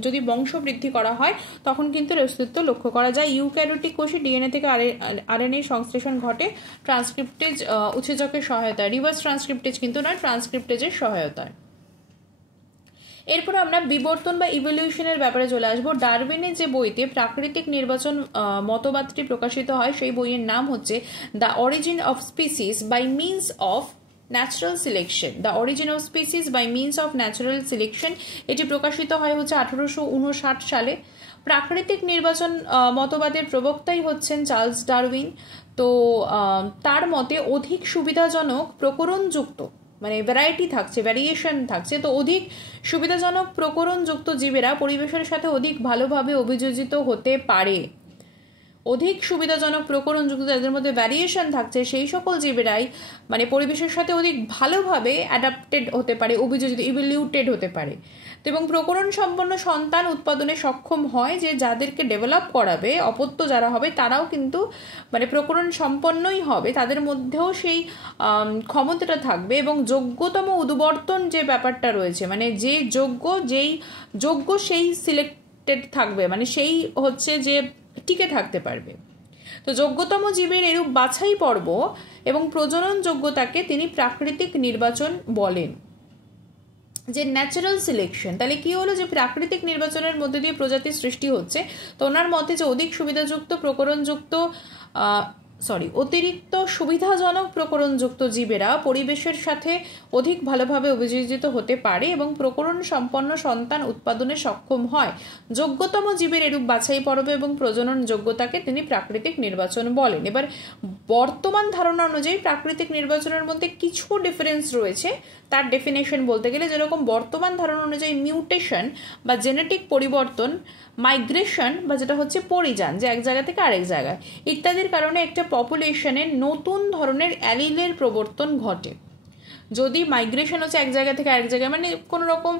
যদি বংশ বৃদ্ধি করা হয় তখন কিন্তু অস্তিত্ব লক্ষ্য করা যায়। ইউক্যারিওটিক কোষে ডিএনএ থেকে আরএনএ সংশ্লেষণ ঘটে ট্রান্সক্রিপ্টেজ উৎসেচকের সহায়তায়, রিভার্স ট্রান্সক্রিপ্টেজ কিন্তু নয়, ট্রান্সক্রিপ্টেজের সহায়তায়। এরপর আমরা বিবর্তন বা ইভলিউশনের ব্যাপারে চলে আসবো। ডারউইনের যে বইতে প্রাকৃতিক নির্বাচন মতবাদটি প্রকাশিত হয় সেই বইয়ের নাম হচ্ছে the origin of species by means of natural selection. The origin of species by means of natural selection, এটি প্রকাশিত হয় হচ্ছে 1859 সালে। প্রাকৃতিক নির্বাচন মতবাদের প্রবক্তাই হচ্ছেন চার্লস ডারউইন। তো তার মতে অধিক সুবিধাজনক প্রকরণযুক্ত, মানে ভ্যারাইটি থাকছে, ভ্যারিয়েশন থাকছে, তো অধিক সুবিধাজনক প্রকরণযুক্ত জীবেরা পরিবেশের সাথে অধিক ভালোভাবে অভিযোজিত হতে পারে। অধিক সুবিধাজনক প্রকরণযুক্ত যাদের মধ্যে ভ্যারিয়েশন থাকছে সেই সকল জীবেরাই মানে পরিবেশের সাথে অধিক ভালোভাবে অ্যাডাপ্টেড হতে পারে, অভিযোজিত ইভলিউটেড হতে পারে। তো এবং প্রকরণ সম্পন্ন সন্তান উৎপাদনে সক্ষম হয়, যে যাদেরকে ডেভেলপ করাবে অপত্য যারা হবে তারাও কিন্তু মানে প্রকরণ সম্পন্নই হবে, তাদের মধ্যেও সেই ক্ষমতাটা থাকবে। এবং যোগ্যতম উদ্বর্তন যে ব্যাপারটা রয়েছে, মানে যেই যোগ্য সেই সিলেক্টেড থাকবে, মানে সেই হচ্ছে যে টিকে থাকতে পারবে। তো যোগ্যতম জীবের এরূপ বাছাই পর্ব এবং প্রজনন যোগ্যতাকে তিনি প্রাকৃতিক নির্বাচন বলেন। যে ন্যাচারাল সিলেকশন, তাহলে কি হলো, যে প্রাকৃতিক নির্বাচনের মধ্যে দিয়ে প্রজাতির সৃষ্টি হচ্ছে। তো ওনার মতে যে অধিক অতিরিক্ত সুবিধাজনক প্রকরণযুক্ত জীবেরা পরিবেশের সাথে অধিক ভালোভাবে অভিযোজিত হতে পারে এবং প্রকরণ সম্পন্ন সন্তান উৎপাদনে সক্ষম হয়। যোগ্যতম জীবের এরূপ বাছাই পর্ব এবং প্রজনন যোগ্যতাকে তিনি প্রাকৃতিক নির্বাচন বলেন। এবার বর্তমান ধারণা অনুযায়ী প্রাকৃতিক নির্বাচনের মধ্যে কিছু ডিফারেন্স রয়েছে। তার ডেফিনেশন বলতে গেলে, যেরকম বর্তমান ধারণা অনুযায়ী মিউটেশন বা জেনেটিক পরিবর্তন, মাইগ্রেশন বা যেটা হচ্ছে পরিযান, যে এক জায়গা থেকে আরেক জায়গায় ইত্যাদির কারণে একটা পপুলেশনে নতুন ধরনের অ্যালিলের প্রবর্তন ঘটে। যদি মাইগ্রেশন হচ্ছে এক জায়গা থেকে আরেক জায়গায়, মানে কোনো রকম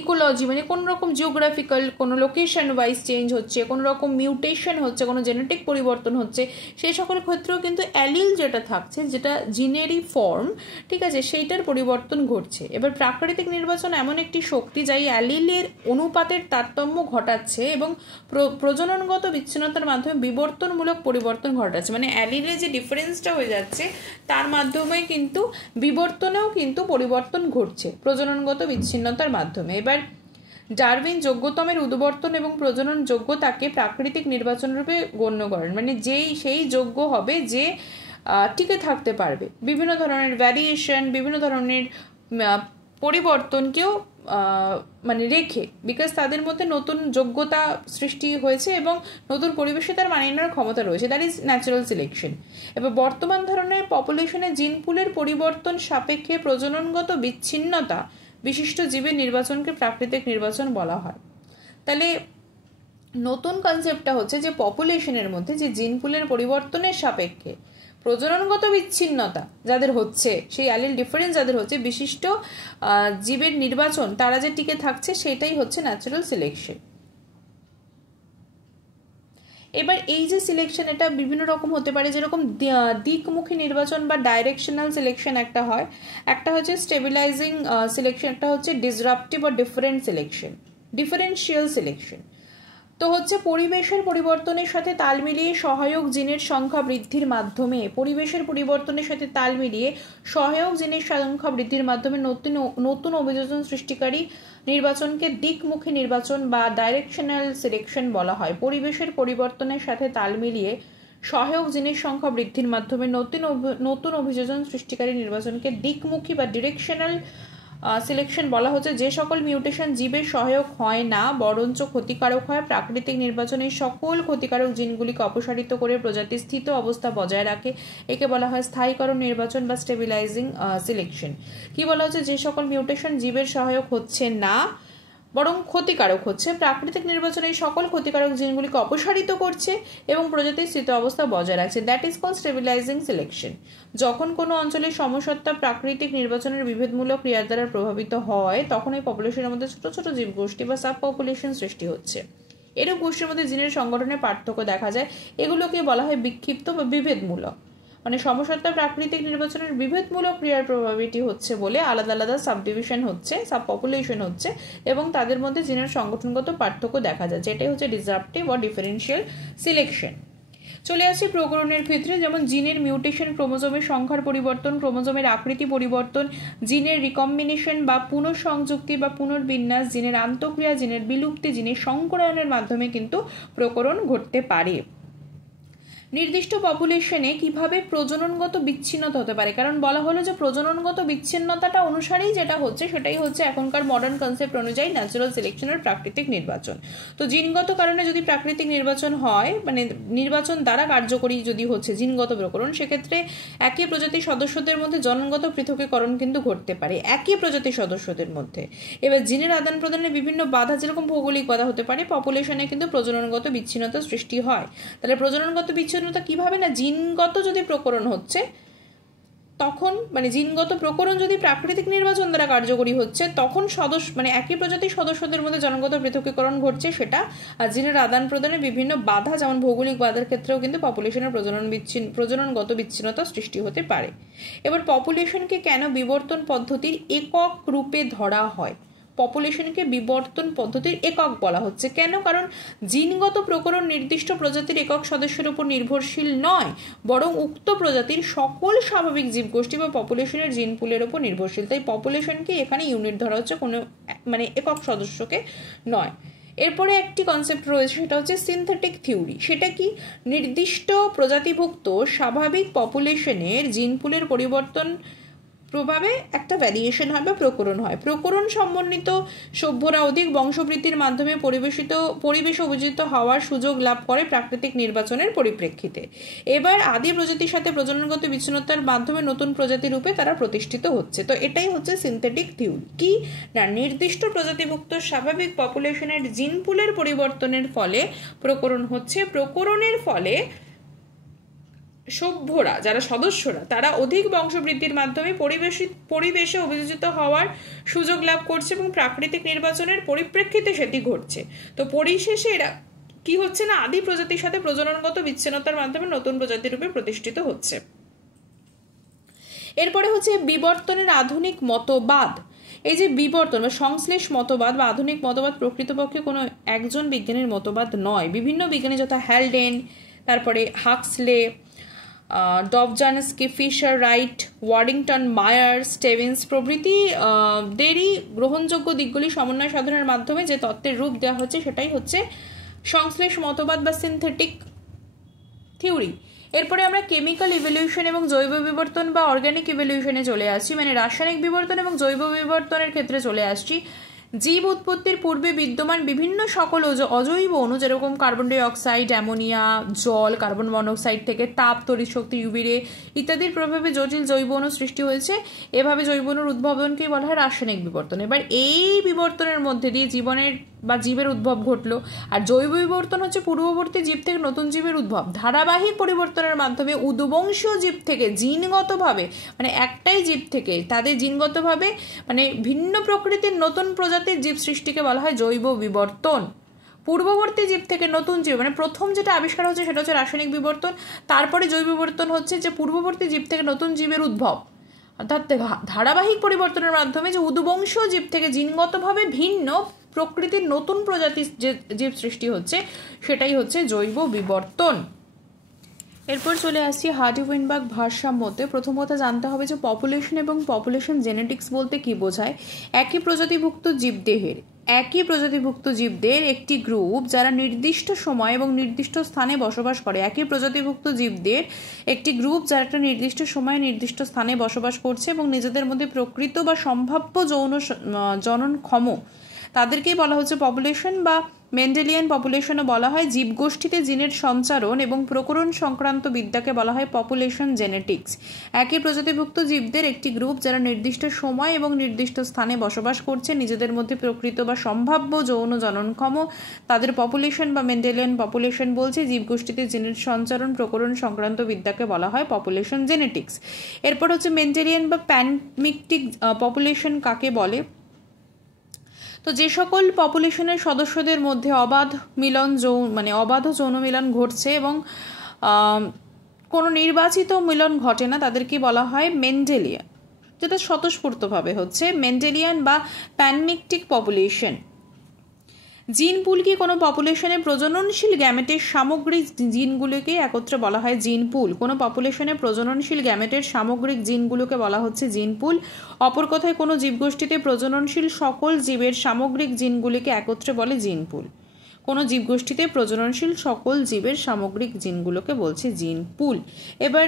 ইকোলজি, মানে কোনো রকম জিওগ্রাফিক্যাল কোনো লোকেশন ওয়াইজ চেঞ্জ হচ্ছে, কোনো রকম মিউটেশন হচ্ছে, কোনো জেনেটিক পরিবর্তন হচ্ছে, সেই সকল ক্ষেত্রেও কিন্তু অ্যালিল যেটা থাকছে, যেটা জিনেরই ফর্ম, ঠিক আছে, সেইটার পরিবর্তন ঘটছে। এবার প্রাকৃতিক নির্বাচন এমন একটি শক্তি যা এই অ্যালিলের অনুপাতের তারতম্য ঘটাচ্ছে এবং প্রজননগত বিচ্ছিন্নতার মাধ্যমে বিবর্তনমূলক পরিবর্তন ঘটাচ্ছে। মানে অ্যালিলের যে ডিফারেন্সটা হয়ে যাচ্ছে তার মাধ্যমে কিন্তু বিবর্তনেও কিন্তু পরিবর্তন ঘটছে প্রজননগত বিচ্ছিন্নতার মাধ্যমে। এবার ডারউইন যোগ্যতমের উদ্বর্তন এবং প্রজনন যোগ্যতাকে প্রাকৃতিক নির্বাচন রূপে গণ্য করেন। মানে সেই যোগ্য হবে যে টিকে থাকতে পারবে, বিভিন্ন ধরনের ভ্যারিয়েশন, বিভিন্ন ধরনের পরিবর্তনকেও মানে রেখে, বিকজ তাদের মধ্যে নতুন যোগ্যতা সৃষ্টি হয়েছে এবং নতুন পরিবেশে তার মানিয়ে নেওয়ার ক্ষমতা রয়েছে। That is natural selection. এবার বর্তমান ধরনের পপুলেশনে জিন পুলের পরিবর্তন সাপেক্ষে প্রজননগত বিচ্ছিন্নতা বিশিষ্ট জীবের নির্বাচনকে প্রাকৃতিক নির্বাচন বলা হয়। তাহলে নতুন কনসেপ্টটা হচ্ছে যে পপুলেশনের মধ্যে যে জিন পুলের পরিবর্তনের সাপেক্ষে প্রজননগত বিচ্ছিন্নতা যাদের হচ্ছে, সেই অ্যালিল ডিফারেন্স যাদের হচ্ছে, বিশিষ্ট জীবের নির্বাচন তারা যে টিকে থাকছে, সেটাই হচ্ছে ন্যাচারাল সিলেকশন। এবার এই যে সিলেকশন, এটা বিভিন্ন রকম হতে পারে, যেরকম দিকমুখী নির্বাচন বা ডাইরেকশনাল সিলেকশন একটা হয়, একটা হচ্ছে স্টেবিলাইজিং সিলেকশন, একটা হচ্ছে ডিসরাপটিভ বা ডিফারেন্সিয়াল সিলেকশন। তো হচ্ছে পরিবেশের পরিবর্তনের সাথে তাল মিলিয়ে সহায়ক জিনের সংখ্যা বৃদ্ধির মাধ্যমে, পরিবেশের পরিবর্তনের সাথে তাল মিলিয়ে সহায়ক জিনের সংখ্যা বৃদ্ধির মাধ্যমে নতুন অভিযোজন সৃষ্টিকারী নির্বাচনকে দিকমুখী নির্বাচন বা ডাইরেকশনাল সিলেকশন বলা হয়। পরিবেশের পরিবর্তনের সাথে তাল মিলিয়ে সহায়ক জিনের সংখ্যা বৃদ্ধির মাধ্যমে নতুন অভিযোজন সৃষ্টিকারী নির্বাচনকে দিকমুখী বা ডিরেকশনাল সিলেকশন বলা হচ্ছে। যে সকল মিউটেশন জীবের সহায়ক হয় না বরঞ্চ ক্ষতিকারক হয়, প্রাকৃতিক নির্বাচনে সকল ক্ষতিকারক জিনগুলিকে অপসারিত করে প্রজাতির স্থিত অবস্থা বজায় রাখে, একে বলা হয় স্থায়ীকরণ নির্বাচন বা স্টেবিলাইজিং সিলেকশন। কি বলা হচ্ছে, যে সকল মিউটেশন জীবের সহায়ক হচ্ছে না বরং ক্ষতিকারক হচ্ছে, প্রাকৃতিক নির্বাচনে সকল ক্ষতিকারক জিনগুলিকে অপসারিত করছে এবং প্রজাতির স্থিত অবস্থা বজায় রাখছে, that is called stabilising selection. যখন কোনো অঞ্চলের সমসত্তা প্রাকৃতিক নির্বাচনের বিভেদমূলক ক্রিয়ার দ্বারা প্রভাবিত হয়, তখন এই পপুলেশনের মধ্যে ছোট ছোট জীবগোষ্ঠী বা সাব পপুলেশন সৃষ্টি হচ্ছে। এরূপ গোষ্ঠীর মধ্যে জিনের সংগঠনের পার্থক্য দেখা যায়, এগুলোকে বলা হয় বিক্ষিপ্ত বা বিভেদমূলক। মানে সমসত্তা প্রাকৃতিক নির্বাচনের বিভেদমূলক ক্রিয়ার প্রভাবিটি হচ্ছে বলে আলাদা আলাদা সাবডিভিশন হচ্ছে, সাব পপুলেশন হচ্ছে এবং তাদের মধ্যে জিনের সংগঠনগত পার্থক্য দেখা যায়, যেটাই হচ্ছে ডিসরাপটিভ বা ডিফারেন্সিয়াল সিলেকশন। চলে আসি প্রকরণের ক্ষেত্রে, যেমন জিনের মিউটেশন, ক্রোমোজোমের সংখ্যার পরিবর্তন, ক্রোমোজোমের আকৃতি পরিবর্তন, জিনের রিকম্বিনেশন বা পুনঃসংযুক্তি বা পুনর্বিন্যাস, জিনের আন্তঃক্রিয়া, জিনের বিলুপ্তি, জিনের সংকরায়নের মাধ্যমে কিন্তু প্রকরণ ঘটতে পারে। নির্দিষ্ট পপুলেশনে কিভাবে প্রজননগত বিচ্ছিন্নতা হতে পারে, কারণ বলা হলো যে প্রজননগত বিচ্ছিন্নতাটা অনুসারেই যেটা হচ্ছে সেটাই হচ্ছে এখনকার মডার্ন কনসেপ্ট অনুযায়ী ন্যাচারাল সিলেকশনের প্রাকৃতিক নির্বাচন। তো জিনগত কারণে যদি প্রাকৃতিক নির্বাচন হয়, মানে নির্বাচন দ্বারা কার্যকরী যদি হচ্ছে জিনগত প্রকরণ, সেক্ষেত্রে একই প্রজাতির সদস্যদের মধ্যে জনগত পৃথকীকরণ কিন্তু ঘটতে পারে একই প্রজাতির সদস্যদের মধ্যে। এবার জিনের আদান প্রদানের বিভিন্ন বাধা, যেরকম ভৌগোলিক বাধা হতে পারে, পপুলেশনে কিন্তু প্রজননগত বিচ্ছিন্নতা সৃষ্টি হয়। তাহলে প্রজননগত বিচ্ছিন্নতা কিভাবে, না জিনগত যদি প্রকরণ হচ্ছে তখন, মানে জিনগত প্রকরণ যদি প্রাকৃতিক নির্বাচন দ্বারা কার্যকরী হচ্ছে, তখন মানে একই প্রজাতির সদস্যদের মধ্যে জনগত পৃথকীকরণ ঘটছে সেটা। আর জিনের আদান প্রদানে বিভিন্ন বাধা, যেমন ভৌগোলিক বাধার ক্ষেত্রেও কিন্তু পপুলেশনের প্রজননগত বিচ্ছিন্নতা সৃষ্টি হতে পারে। এবার পপুলেশনকে কেন বিবর্তন পদ্ধতির একক রূপে ধরা হয়? পপুলেশনকে বিবর্তন পদ্ধতির একক বলা হচ্ছে। কেন? কারণ জিনগত প্রকরণ নির্দিষ্ট প্রজাতির একক সদস্যের উপর নির্ভরশীল নয়, বরং উক্ত প্রজাতির সকল স্বাভাবিক জীবগোষ্ঠী বা পপুলেশনের জিন পুলের উপর নির্ভরশীল। তাই পপুলেশনকে এখানে ইউনিট ধরা হচ্ছে, কোনো একক সদস্যকে নয়। এরপরে একটি কনসেপ্ট রয়েছে, সেটা হচ্ছে সিনথেটিক থিওরি। সেটা কি? নির্দিষ্ট প্রজাতিভুক্ত স্বাভাবিক পপুলেশনের জিন পুলের পরিবর্তন প্রভাবে একটা ভ্যারিয়েশন হয় বা প্রকরণ হয়। প্রকরণ সমন্বিত সভ্যরা অধিক বংশবৃদ্ধির মাধ্যমে পরিবেশে অভিযোজিত হওয়ার সুযোগ লাভ করে প্রাকৃতিক নির্বাচনের পরিপ্রেক্ষিতে। এবার আদি প্রজাতির সাথে প্রজননগত বিচ্ছিন্নতার মাধ্যমে নতুন প্রজাতি রূপে তারা প্রতিষ্ঠিত হচ্ছে। তো এটাই হচ্ছে সিনথেটিক থিওরি। কি না, নির্দিষ্ট প্রজাতিভুক্ত স্বাভাবিক পপুলেশনের জিন পুলের পরিবর্তনের ফলে প্রকরণ হচ্ছে। প্রকরণের ফলে সভ্যরা, যারা সদস্যরা, তারা অধিক বংশবৃদ্ধির মাধ্যমে পরিবেশে অভিযোজিত হওয়ার সুযোগ লাভ করছে এবং প্রাকৃতিক নির্বাচনের পরিপ্রেক্ষিতে সেটি ঘটছে। তো পরিশেষে এরা কি হচ্ছে না, আদি প্রজাতির সাথে প্রজননগত বিচ্ছিন্নতার মাধ্যমে নতুন প্রজাতি রূপে প্রতিষ্ঠিত হচ্ছে। এরপরে হচ্ছে বিবর্তনের আধুনিক মতবাদ। এই যে বিবর্তন বা সংশ্লেষ মতবাদ বা আধুনিক মতবাদ প্রকৃতপক্ষে কোনো একজন বিজ্ঞানীর মতবাদ নয়। বিভিন্ন বিজ্ঞানী যথা হ্যালডেন, তারপরে হাক্সলে, ডবজানস্কি, ফিশার, রাইট, ওয়ারিংটন, মায়ার, স্টেভেন্স প্রভৃতি দেরই গ্রহণযোগ্য দিকগুলি সমন্বয় সাধনের মাধ্যমে যে তত্ত্বের রূপ দেওয়া হচ্ছে সেটাই হচ্ছে সংশ্লেষ মতবাদ বা সিনথেটিক থিওরি। এরপরে আমরা কেমিক্যাল ইভলিউশন এবং জৈব বিবর্তন বা অর্গানিক ইভলিউশনে চলে আসছি, রাসায়নিক বিবর্তন এবং জৈব বিবর্তনের ক্ষেত্রে চলে আসছি। জীব উৎপত্তির পূর্বে বিদ্যমান বিভিন্ন সকল অজৈব অণু, যেরকম কার্বন ডাই অক্সাইড, অ্যামোনিয়া, জল, কার্বন মনোক্সাইড থেকে তাপ, তড়িৎ শক্তি, ইউভি-রে ইত্যাদির প্রভাবে জটিল জৈব অণু সৃষ্টি হয়েছে। এভাবে জৈব অণুর উদ্ভাবনকেই বলা হয় রাসায়নিক বিবর্তন। এবার এই বিবর্তনের মধ্যে দিয়ে জীবের উদ্ভব ঘটলো। আর জৈব বিবর্তন হচ্ছে পূর্ববর্তী জীব থেকে নতুন জীবের উদ্ভব। ধারাবাহিক পরিবর্তনের মাধ্যমে উদ্বংশীয় জীব থেকে জিনগতভাবে, একটাই জীব থেকে তাদের জিনগতভাবে ভিন্ন প্রকৃতির নতুন প্রজাতির জীব সৃষ্টিকে বলা হয় জৈব বিবর্তন। পূর্ববর্তী জীব থেকে নতুন জীব, প্রথম যেটা আবিষ্কার হচ্ছে সেটা হচ্ছে রাসায়নিক বিবর্তন। তারপরে জৈব বিবর্তন হচ্ছে যে পূর্ববর্তী জীব থেকে নতুন জীবের উদ্ভব, অর্থাৎ ধারাবাহিক পরিবর্তনের মাধ্যমে যে উদ্বংশীয় জীব থেকে জিনগতভাবে ভিন্ন প্রকৃতির নতুন প্রজাতির যে জীব সৃষ্টি হচ্ছে সেটাই হচ্ছে জৈব বিবর্তন। এরপর চলে আসছি হার্ডি-ওয়েইনবার্গ ভারসাম্যতে। প্রথম কথা জানতে হবে যে পপুলেশন এবং পপুলেশন জেনেটিক্স বলতে কি বোঝায়। একই প্রজাতিভুক্ত জীবদের একটি গ্রুপ যারা নির্দিষ্ট সময় এবং নির্দিষ্ট স্থানে বসবাস করে। একই প্রজাতিভুক্ত জীবদের একটি গ্রুপ যারা একটা নির্দিষ্ট সময়ে নির্দিষ্ট স্থানে বসবাস করছে এবং নিজেদের মধ্যে প্রকৃত বা সম্ভাব্য জননক্ষম, তাদেরকেই বলা হচ্ছে পপুলেশন। বা মেন্ডেলিয়ান পপুলেশনও বলা হয়। জীবগোষ্ঠীতে জিনের সঞ্চারণ এবং প্রকরণ সংক্রান্ত বিদ্যাকে বলা হয় পপুলেশন জেনেটিক্স। একই প্রজাতিভুক্ত জীবদের একটি গ্রুপ যারা নির্দিষ্ট সময় এবং নির্দিষ্ট স্থানে বসবাস করছে, নিজেদের মধ্যে প্রকৃত বা সম্ভাব্য জননক্ষম, তাদের পপুলেশন বা মেন্ডেলিয়ান পপুলেশন বলছে। জীবগোষ্ঠীতে জিনের সঞ্চারণ প্রকরণ সংক্রান্ত বিদ্যাকে বলা হয় পপুলেশন জেনেটিক্স। এরপর হচ্ছে মেন্ডেলিয়ান বা প্যানমিকটিক পপুলেশন কাকে বলে। তো যে সকল পপুলেশনের সদস্যদের মধ্যে অবাধ যৌন মিলন ঘটছে এবং কোনো নির্বাচিত মিলন ঘটে না, তাদেরকে বলা হয় মেন্ডেলিয়ান, যেটা স্বতঃস্ফূর্তভাবে হচ্ছে মেন্ডেলিয়ান বা প্যানমিকটিক পপুলেশন। জিন পুল কি কোনো পপুলেশনে প্রজননশীল গ্যামেটের সামগ্রিক জিনগুলোকে একত্রে বলা হয় জিন পুল। কোনো পপুলেশনে প্রজননশীল গ্যামেটের সামগ্রিক জিনগুলোকে বলা হচ্ছে জিন পুল। অপর কথায় কোনো জীবগোষ্ঠীতে প্রজননশীল সকল জীবের সামগ্রিক জিনগুলিকে একত্রে বলে জিন পুল। কোনো জীবগোষ্ঠীতে প্রজননশীল সকল জীবের সামগ্রিক জিনগুলোকে বলছে জিন পুল। এবার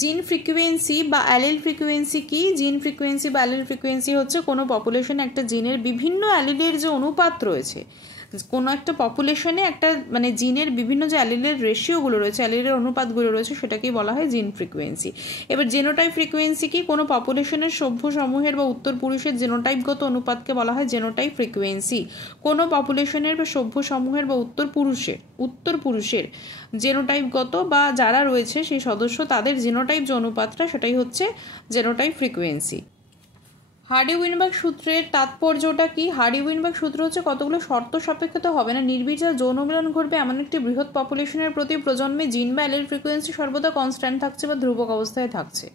জিন ফ্রিকুয়েন্সি বা অ্যালিল ফ্রিকুয়েন্সি কি? জিন ফ্রিকুয়েন্সি বা অ্যালিল ফ্রিকুয়েন্সি হচ্ছে কোনো পপুলেশনে একটা জিনের বিভিন্ন অ্যালিলের যে অনুপাত রয়েছে, কোনো একটা পপুলেশনে একটা জিনের বিভিন্ন যে অ্যালিলের রেশিওগুলো রয়েছে, অ্যালিলের অনুপাতগুলো রয়েছে, সেটাকেই বলা হয় জিন ফ্রিকুয়েন্সি। এবার জেনোটাইপ ফ্রিকুয়েন্সি কি? কোনো পপুলেশনের সভ্য সমূহের বা উত্তর পুরুষের জেনোটাইপগত অনুপাতকে বলা হয় জেনোটাইপ ফ্রিকুয়েন্সি। কোনো পপুলেশনের বা সভ্য সমূহের বা উত্তর পুরুষের জেনোটাইপগত বা যারা রয়েছে সেই সদস্য, তাদের জেনোটাইপ যে অনুপাতটা, সেটাই হচ্ছে জেনোটাইপ ফ্রিকুয়েন্সি। হার্ডি-ওয়েইনবার্গ সূত্রের তাৎপর্যটা কি? হার্ডি-ওয়েইনবার্গ সূত্র হচ্ছে কতগুলো শর্ত সাপেক্ষে তো হবে না, নির্বিচার যৌন মিলন ঘটবে এমন একটি বৃহৎ পপুলেশনের প্রতি প্রজন্মে জিন বা অ্যালিল ফ্রিকুয়েন্সি সর্বদা কনস্ট্যান্ট থাকছে বা ধ্রুবক অবস্থায় থাকছে।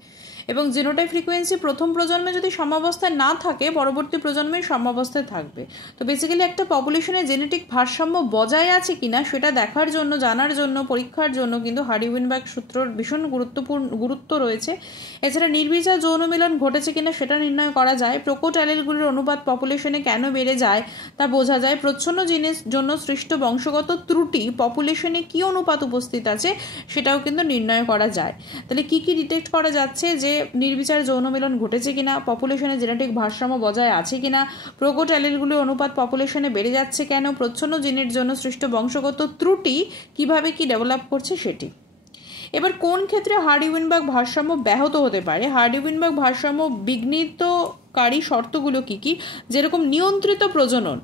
এবং জিনোটাইপ ফ্রিকোয়েন্সি প্রথম প্রজন্মে যদি সাম্যাবস্থায় না থাকে পরবর্তী প্রজন্মে সাম্যাবস্থায় থাকবে। তো বেসিক্যালি একটা পপুলেশনের জেনেটিক ভারসাম্য বজায় আছে কিনা সেটা দেখার জন্য, জানার জন্য, পরীক্ষার জন্য কিন্তু হার্ডি-উইনবার্গ সূত্রর ভীষণ গুরুত্ব রয়েছে। এছাড়া নির্বিচার যৌন মিলন ঘটেছে কিনা সেটা নির্ণয় করা যায়। প্রকট অ্যালিলগুলির অনুপাত পপুলেশনে কেন বেড়ে যায় তা বোঝা যায়। প্রচ্ছন্ন জিনের জন্য সৃষ্ট বংশগত ত্রুটি পপুলেশনে কী অনুপাত উপস্থিত আছে সেটাও কিন্তু নির্ণয় করা যায়। তাহলে কি কি ডিটেক্ট করা যাচ্ছে যে নির্বিচার যৌন মিলন ঘটেছে কিনা, পপুলেশনে জেনেটিক ভারসাম্য বজায় আছে কিনা, প্রকট অ্যালিলগুলির অনুপাত পপুলেশনে বেড়ে যাচ্ছে কেন, প্রচ্ছন্ন জিনের জন্য সৃষ্ট বংশগত ত্রুটি কিভাবে কি ডেভেলপ করছে সেটি। এবার কোন ক্ষেত্রে হার্ডি-উইনবার্গ ভারসাম্য ব্যাহত হতে পারে? হার্ডি-উইনবার্গ ভারসাম্য বিঘ্নিতকারী শর্তগুলো কি কি? যেরকম নিয়ন্ত্রিত প্রজনন,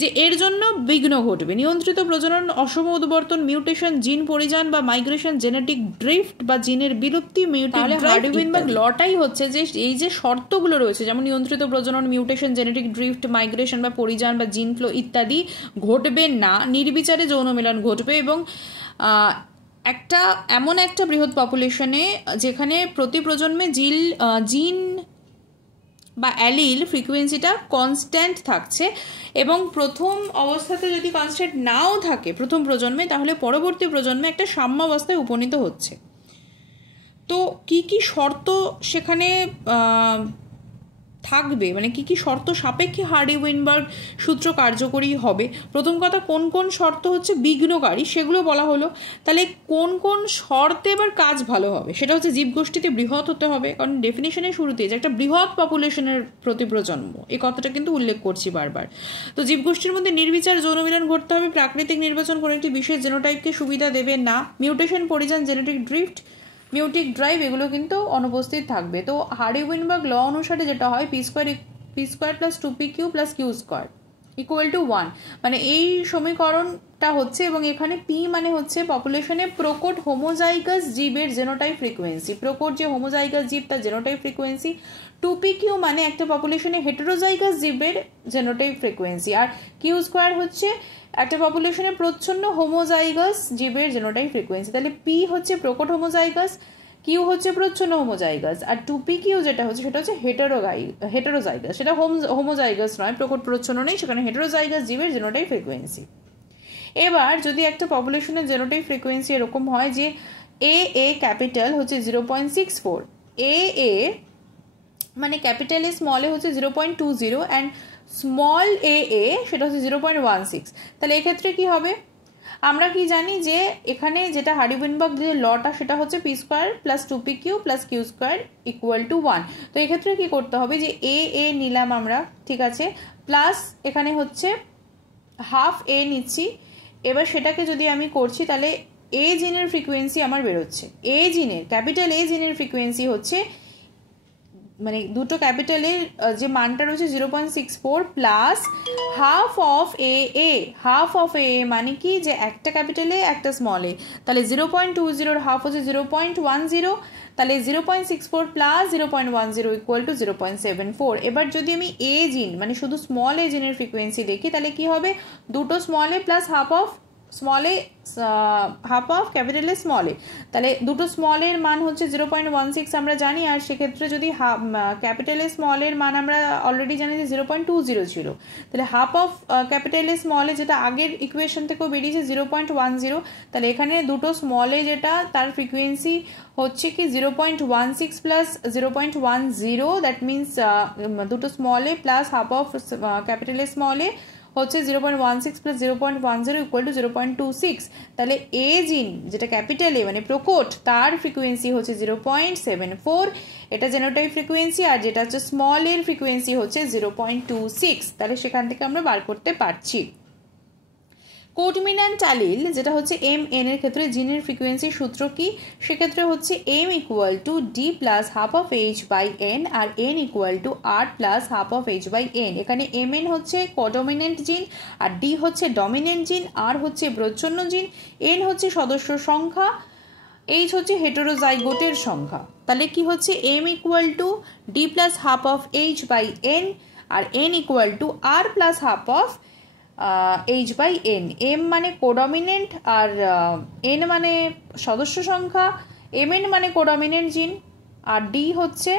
যে এর জন্য বিঘ্ন ঘটবে। নিয়ন্ত্রিত প্রজনন, অসম উদ্বর্তন, মিউটেশন, জিন পরিযান বা মাইগ্রেশন, জেনেটিক ড্রিফট বা জিনের বিলুপ্তি, হার্ডি-উইনবার্গ লটাই হচ্ছে যে এই যে শর্তগুলো রয়েছে, যেমন নিয়ন্ত্রিত প্রজনন, মিউটেশন, জেনেটিক ড্রিফট, মাইগ্রেশন বা পরিযান বা জিন ফ্লো ইত্যাদি ঘটবে না, নির্বিচারে যৌন মিলন ঘটবে এবং এমন একটা বৃহৎ পপুলেশনে যেখানে প্রতি প্রজন্মে জিন বা অ্যালিল ফ্রিকোয়েন্সিটা কনস্ট্যান্ট থাকছে এবং প্রথম অবস্থাতে যদি কনস্ট্যান্ট নাও থাকে প্রথম প্রজন্মে, তাহলে পরবর্তী প্রজন্মে একটা সাম্যাবস্থায় উপনীত হচ্ছে। তো কি কি শর্ত সেখানে থাকবে, মানে কি কি শর্ত সাপেক্ষে হার্ডি-উইনবার্গ সূত্র কার্যকরী হবে? প্রথম কথা, কোন কোন শর্ত হচ্ছে বিঘ্নকারী সেগুলো বলা হলো। তাহলে কোন কোন শর্তে এবার কাজ ভালো হবে? সেটা হচ্ছে জীবগোষ্ঠীতে বৃহৎ হতে হবে, কারণ ডেফিনেশনের শুরুতে যে একটা বৃহৎ পপুলেশনের প্রতি প্রজন্ম, এই কথাটা কিন্তু উল্লেখ করছি বারবার। তো জীবগোষ্ঠীর মধ্যে নির্বিচার যৌন মিলন ঘটতে হবে, প্রাকৃতিক নির্বাচন কোনো একটি বিশেষ জেনোটাইপকে সুবিধা দেবে না, মিউটেশন, পরিযান, জেনেটিক ড্রিফট, মিউটিক ড্রাইভ এগুলো কিন্তু অনুপস্থিত থাকবে। তো হার্ডি-উইনবার্গ ল অনুসারে যেটা হয়, P square plus 2pq plus Q square equal to 1, মানে এই সমীকরণটা হচ্ছে। এবং এখানে পি মানে হচ্ছে পপুলেশনে প্রকট হোমোজাইগাস জীবের জেনোটাইপ ফ্রিকোয়েন্সি, প্রকট যে হোমোজাইগাস জীব তার জেনোটাইপ ফ্রিকোয়েন্সি। 2pq মানে একটা পপুলেশনে হেটেরোজাইগাস জীবের জেনোটাইপ ফ্রিকোয়েন্সি, আর কিউ স্কোয়ার হচ্ছে একটা পপুলেশনে প্রচ্ছন্ন হোমোজাইগাস জীবের জেনোটাইপ ফ্রিকোয়েন্সি। তাহলে পি হচ্ছে প্রকট হোমোজাইগাস, কিউ হচ্ছে প্রচ্ছন্ন হোমোজাইগাস, আর 2pq যেটা হচ্ছে সেটা হচ্ছে হেটেরোজাইগাস, সেটা হোমোজাইগাস নয়, প্রকট প্রচ্ছন্ন নেই, সেখানে হেটেরোজাইগাস জীবের জেনোটাইপ ফ্রিকোয়েন্সি। এবার যদি একটা পপুলেশনের জেনোটাইপ ফ্রিকোয়েন্সি এরকম হয় যে এ ক্যাপিটাল হচ্ছে 0.64, এ মানে ক্যাপিটাল এ স্মল এ হচ্ছে 0.20 অ্যান্ড স্মল এ সেটা হচ্ছে 0.16, তাহলে এক্ষেত্রে কি হবে? আমরা কি জানি যে এখানে যেটা হার্ডি-উইনবার্গ যে লটা সেটা হচ্ছে P square plus 2pq plus Q square equal to 1। তো এক্ষেত্রে কি করতে হবে যে এ নিলাম আমরা, ঠিক আছে, প্লাস এখানে হচ্ছে হাফ এ নিচ্ছি। এবার সেটাকে যদি আমি করছি তাহলে এ জিনের ফ্রিকোয়েন্সি আমার বেরোচ্ছে, ক্যাপিটাল এ জিনের ফ্রিকোয়েন্সি হচ্ছে, মানে দুটো ক্যাপিটালের যে মানটা রয়েছে 0.64 প্লাস হাফ অফ এ মানে কি যে একটা ক্যাপিটালে একটা স্মল এ, তাহলে 0.20 হাফ হচ্ছে 0.10, তাহলে 0.64 প্লাস 0.10 ইকুয়াল টু 0.74। এবার যদি আমি এ জিন মানে শুধু স্মল এ জিনের ফ্রিকোয়েন্সি দেখি তাহলে কি হবে? দুটো small A plus half of capital A small A, তাহলে দুটো স্মল এর মান হচ্ছে 0.16 আমরা জানি, আর সেক্ষেত্রে যদি ক্যাপিটাল এ স্মল এর মান আমরা অলরেডি জানি যে 0.20 ছিল, তাহলে half of capital A small A যেটা আগের ইকুয়েশন থেকেও বেরিয়েছে 0.10, তাহলে এখানে দুটো স্মল এ যেটা তার ফ্রিকোয়েন্সি হচ্ছে কি 0.16 প্লাস 0.10, দ্যাট মিনস দুটো small A plus half of capital A small A হচ্ছে 0.16 প্লাস 0.10 ইকুয়াল টু 0.26। তাহলে এ জিন যেটা ক্যাপিটাল এ মানে প্রকট তার ফ্রিকোয়েন্সি হচ্ছে 0.74, এটা জেনোটাইপ ফ্রিকোয়েন্সি, আর যেটা হচ্ছে স্মল এর ফ্রিকোয়েন্সি হচ্ছে 0.26। তাহলে সেখান থেকে আমরা বার করতে পারছি। কোডমিন্যান্ট অ্যালিল যেটা হচ্ছে এম এন এর ক্ষেত্রে জিনের ফ্রিকোয়েন্সির সূত্র কি? সেক্ষেত্রে হচ্ছে M equal to D plus half of H by N, আর N equal to R plus half of H by N. এখানে এম এন হচ্ছে কোডমিন্যান্ট জিন, আর ডি হচ্ছে ডমিন্যান্ট জিন, আর হচ্ছে প্রচ্ছন্ন জিন, এন হচ্ছে সদস্য সংখ্যা, এইচ হচ্ছে হেটেরোজাইগোটের সংখ্যা। তাহলে কি হচ্ছে? M equal to D plus half of H by N, আর N equal to R plus half of H by N. M মানে কোডমিনেন্ট আর এন মানে সদস্য সংখ্যা, এম এন মানে কোডমিনেন্ট জিন আর ডি হচ্ছে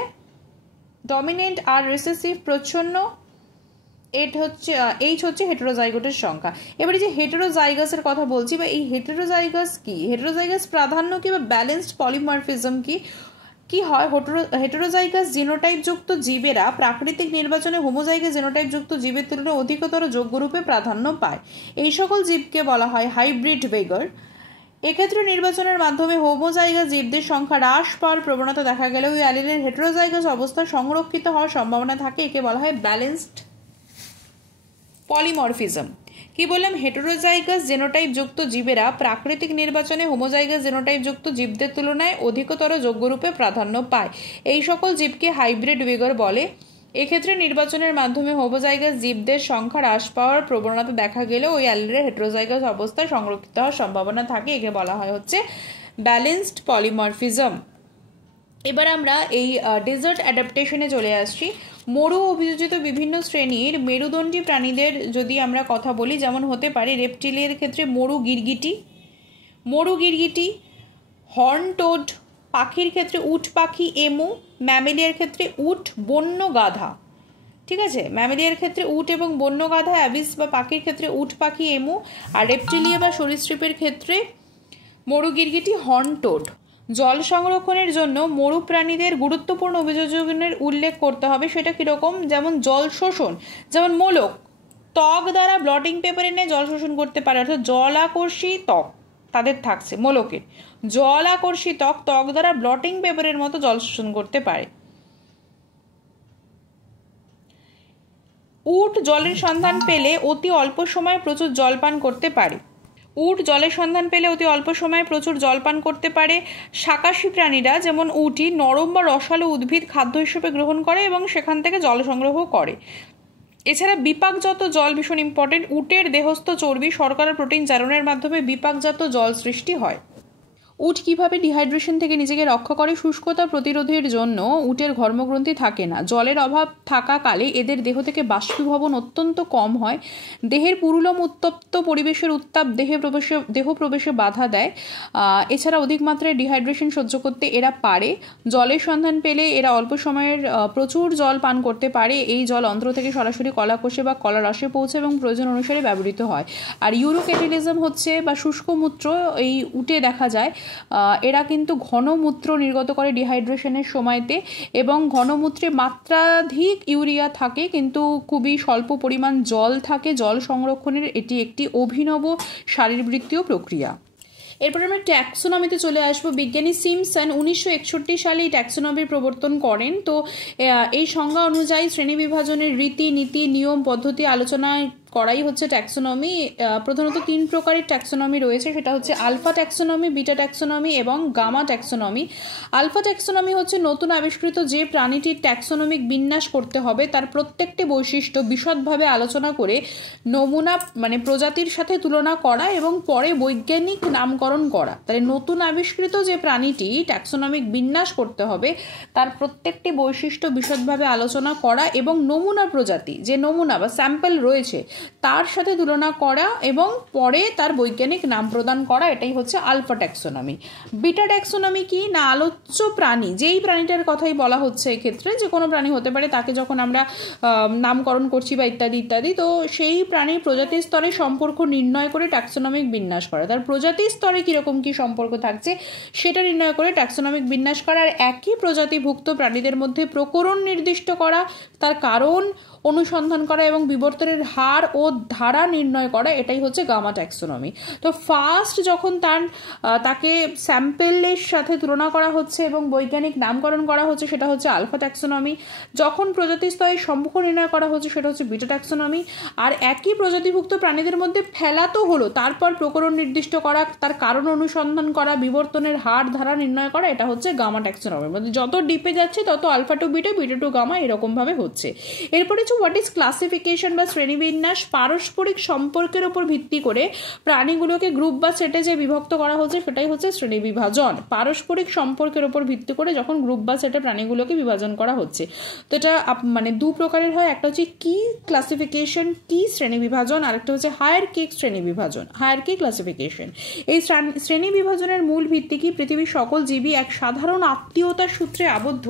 ডমিনেন্ট আর রিসেসিভ প্রচ্ছন্ন, এইচ হচ্ছে হেটেরোজাইগোটের সংখ্যা। এবারে যে হেটেরোজাইগাসের কথা বলছি, বা এই হেটেরোজাইগাস কি, হেটেরোজাইগাস প্রাধান্য কি বা ব্যালেন্সড পলিমরফিজম কি হয়, হেটেরোজাইগাস জিনোটাইপ যুক্ত জীবেরা প্রাকৃতিক নির্বাচনে হোমোজাইগাস জিনোটাইপ যুক্ত জীবের তুলনায় অধিকতর যোগ্যরূপে প্রাধান্য পায়। এই সকল জীবকে বলা হয় হাইব্রিড বেগার। এক্ষেত্রে নির্বাচনের মাধ্যমে হোমোজাইগাস জীবদের সংখ্যা হ্রাস পাওয়ার প্রবণতা দেখা গেলেও ওই অ্যালিলের হেটেরোজাইগাস অবস্থা সংরক্ষিত হওয়ার সম্ভাবনা থাকে। একে বলা হয় ব্যালেন্সড পলিমরফিজম। কি বললাম, হেটেরোজাইগাস জেনোটাইপ যুক্ত জীবেরা প্রাকৃতিক নির্বাচনে হোমোজাইগাস জেনোটাইপ যুক্ত জীবদের তুলনায় অধিকতর যোগ্যরূপে প্রাধান্য পায়। এই সকল জীবকে হাইব্রিড বেগার বলে। এক্ষেত্রে নির্বাচনের মাধ্যমে হোমোজাইগাস জীবদের সংখ্যা হ্রাস পাওয়ার প্রবণতা দেখা গেলে ওই অ্যালিলের হেটেরোজাইগাস অবস্থায় সংরক্ষিত হওয়ার সম্ভাবনা থাকে। একে বলা হয় হচ্ছে ব্যালেন্সড পলিমরফিজম। এবার আমরা এই ডেজার্ট অ্যাডাপ্টেশনে চলে আসছি। মরু অভিযোজিত বিভিন্ন শ্রেণীর মেরুদণ্ডী প্রাণীদের যদি আমরা কথা বলি, যেমন হতে পারে রেপটিলের ক্ষেত্রে মরু গিরগিটি, হর্ন টোড, পাখির ক্ষেত্রে উট পাখি এমু, ম্যামেলিয়ার ক্ষেত্রে উট বন্য গাধা। ঠিক আছে, ম্যামেলিয়ার ক্ষেত্রে উট এবং বন্য গাধা, অ্যাবিস বা পাখির ক্ষেত্রে উট পাখি এমু, আর রেপটিলিয়া বা সরীসৃপের ক্ষেত্রে মরু গিরগিটি, হর্ন টোড। জল সংরক্ষণের জন্য মরু প্রাণীদের গুরুত্বপূর্ণ অভিযোজনের উল্লেখ করতে হবে। সেটা কীরকম, যেমন জল শোষণ, যেমন মোলক ত্বক দ্বারা ব্লটিং পেপারের ন্যায় জল শোষণ করতে পারে, অর্থাৎ জল আকর্ষী ত্বক তাদের থাকছে মোলকের। জল আকর্ষী ত্বক দ্বারা ব্লটিং পেপারের মতো জল শোষণ করতে পারে। উট জলের সন্ধান পেলে অতি অল্প সময়ে প্রচুর জল পান করতে পারে। শাকাশী প্রাণীরা যেমন উটি নরম বা রসালো উদ্ভিদ খাদ্য হিসেবে গ্রহণ করে এবং সেখান থেকে জল সংগ্রহ করে। এছাড়া বিপাকজাত জল ভীষণ ইম্পর্টেন্ট। উটের দেহস্থ চর্বি, শর্করা, প্রোটিন জারণের মাধ্যমে বিপাকজাত জল সৃষ্টি হয়। উট কিভাবে ডিহাইড্রেশন থেকে নিজেকে রক্ষা করে, শুষ্কতা প্রতিরোধের জন্য উটের ঘর্মগ্রন্থি থাকে না। জলের অভাব থাকাকালে এদের দেহ থেকে বাষ্পীভবন অত্যন্ত কম হয়। দেহের পুরুলম উত্তপ্ত পরিবেশের উত্তাপ দেহ প্রবেশে বাধা দেয়। এছাড়া অধিক মাত্রায় ডিহাইড্রেশন সহ্য করতে এরা পারে। জলের সন্ধান পেলে এরা অল্প সময়ের প্রচুর জল পান করতে পারে। এই জল অন্ত্র থেকে সরাসরি কলাকোষে বা কলারসে পৌঁছে এবং প্রয়োজন অনুসারে ব্যবহৃত হয়। আর ইউরোক্যাটিলিজম হচ্ছে বা শুষ্ক মূত্র এই উটে দেখা যায়। এরা কিন্তু ঘনমূত্র নির্গত করে ডিহাইড্রেশনের সময়তে, এবং ঘনমূত্রে মাত্রাধিক ইউরিয়া থাকে কিন্তু খুবই স্বল্প পরিমাণ জল থাকে। জল সংরক্ষণের এটি একটি অভিনব শারীরবৃত্তীয় প্রক্রিয়া। এরপর আমরা ট্যাক্সোনমিতে চলে আসবো। বিজ্ঞানী সিমসন 1961 সালে এই ট্যাক্সোনমির প্রবর্তন করেন। তো এই সংজ্ঞা অনুযায়ী শ্রেণী বিভাজনের রীতি নীতি নিয়ম পদ্ধতি আলোচনা করাই হচ্ছে ট্যাক্সোনমি। প্রধানত 3 প্রকারের ট্যাক্সোনমি রয়েছে, সেটা হচ্ছে আলফা ট্যাক্সোনমি, বিটা ট্যাক্সোনমি এবং গামা ট্যাক্সোনমি। আলফা ট্যাক্সোনমি হচ্ছে নতুন আবিষ্কৃত যে প্রাণীটির ট্যাক্সোনমিক বিন্যাস করতে হবে তার প্রত্যেকটি বৈশিষ্ট্য বিশদভাবে আলোচনা করে নমুনা মানে প্রজাতির সাথে তুলনা করা এবং পরে বৈজ্ঞানিক নামকরণ করা। তাহলে নতুন আবিষ্কৃত যে প্রাণীটি ট্যাক্সোনমিক বিন্যাস করতে হবে তার প্রত্যেকটি বৈশিষ্ট্য বিশদভাবে আলোচনা করা এবং নমুনা প্রজাতি যে নমুনা বা স্যাম্পল রয়েছে তার সাথে তুলনা করা এবং পরে তার বৈজ্ঞানিক নাম প্রদান করা, এটাই হচ্ছে আলফা ট্যাক্সোনমি। বিটা ট্যাক্সোনমি কি না, আলোচ্য প্রাণী যেই প্রাণীটার কথাই বলা হচ্ছে এক্ষেত্রে যে কোনো প্রাণী হতে পারে, তাকে যখন আমরা নামকরণ করছি বা ইত্যাদি ইত্যাদি, তো সেই প্রাণীর প্রজাতির স্তরে সম্পর্ক নির্ণয় করে ট্যাক্সোনমিক বিন্যাস করা। তার প্রজাতির স্তরে কীরকম কী সম্পর্ক থাকছে সেটা নির্ণয় করে ট্যাক্সোনমিক বিন্যাস করা। আর একই প্রজাতিভুক্ত প্রাণীদের মধ্যে প্রকরণ নির্দিষ্ট করা, তার কারণ অনুসন্ধান করা এবং বিবর্তনের হার ও ধারা নির্ণয় করা, এটাই হচ্ছে গামা ট্যাক্সোনমি। তো ফার্স্ট যখন তাকে স্যাম্পেলের সাথে তুলনা করা হচ্ছে এবং বৈজ্ঞানিক নামকরণ করা হচ্ছে সেটা হচ্ছে আলফা ট্যাক্সোনমি। যখন প্রজাতি স্তরে সম্পর্ক নির্ণয় করা হচ্ছে সেটা হচ্ছে বিটা ট্যাক্সোনমি। আর একই প্রজাতিভুক্ত প্রাণীদের মধ্যে ফেলা তো হলো, তারপর প্রকরণ নির্দিষ্ট করা, তার কারণ অনুসন্ধান করা, বিবর্তনের হার ধারা নির্ণয় করা, এটা হচ্ছে গামা ট্যাক্সোনমির মধ্যে। যত ডিপে যাচ্ছে তত alpha to beta, beta to gamma এরকমভাবে হচ্ছে। এরপরে হোয়াট ইজ ক্লাসিফিকেশন বা শ্রেণীবিন্যাস। পারস্পরিক সম্পর্কের উপর ভিত্তি করে প্রাণীগুলোকে গ্রুপ বা সেটে যে বিভক্ত করা হচ্ছে সেটাই হচ্ছে শ্রেণী বিভাজন। পারস্পরিক সম্পর্কের উপর ভিত্তি করে যখন গ্রুপ বা সেটে প্রাণীগুলোকে বিভাজন করা হচ্ছে, তো এটা মানে দু প্রকারের হয়। একটা হচ্ছে কি ক্লাসিফিকেশন, কি শ্রেণী বিভাজন, আরেকটা হচ্ছে হায়ারকি শ্রেণী বিভাজন, হায়ারকি ক্লাসিফিকেশন। এই শ্রেণী বিভাজনের মূল ভিত্তি কি? পৃথিবীর সকল জীবই এক সাধারণ আত্মীয়তার সূত্রে আবদ্ধ,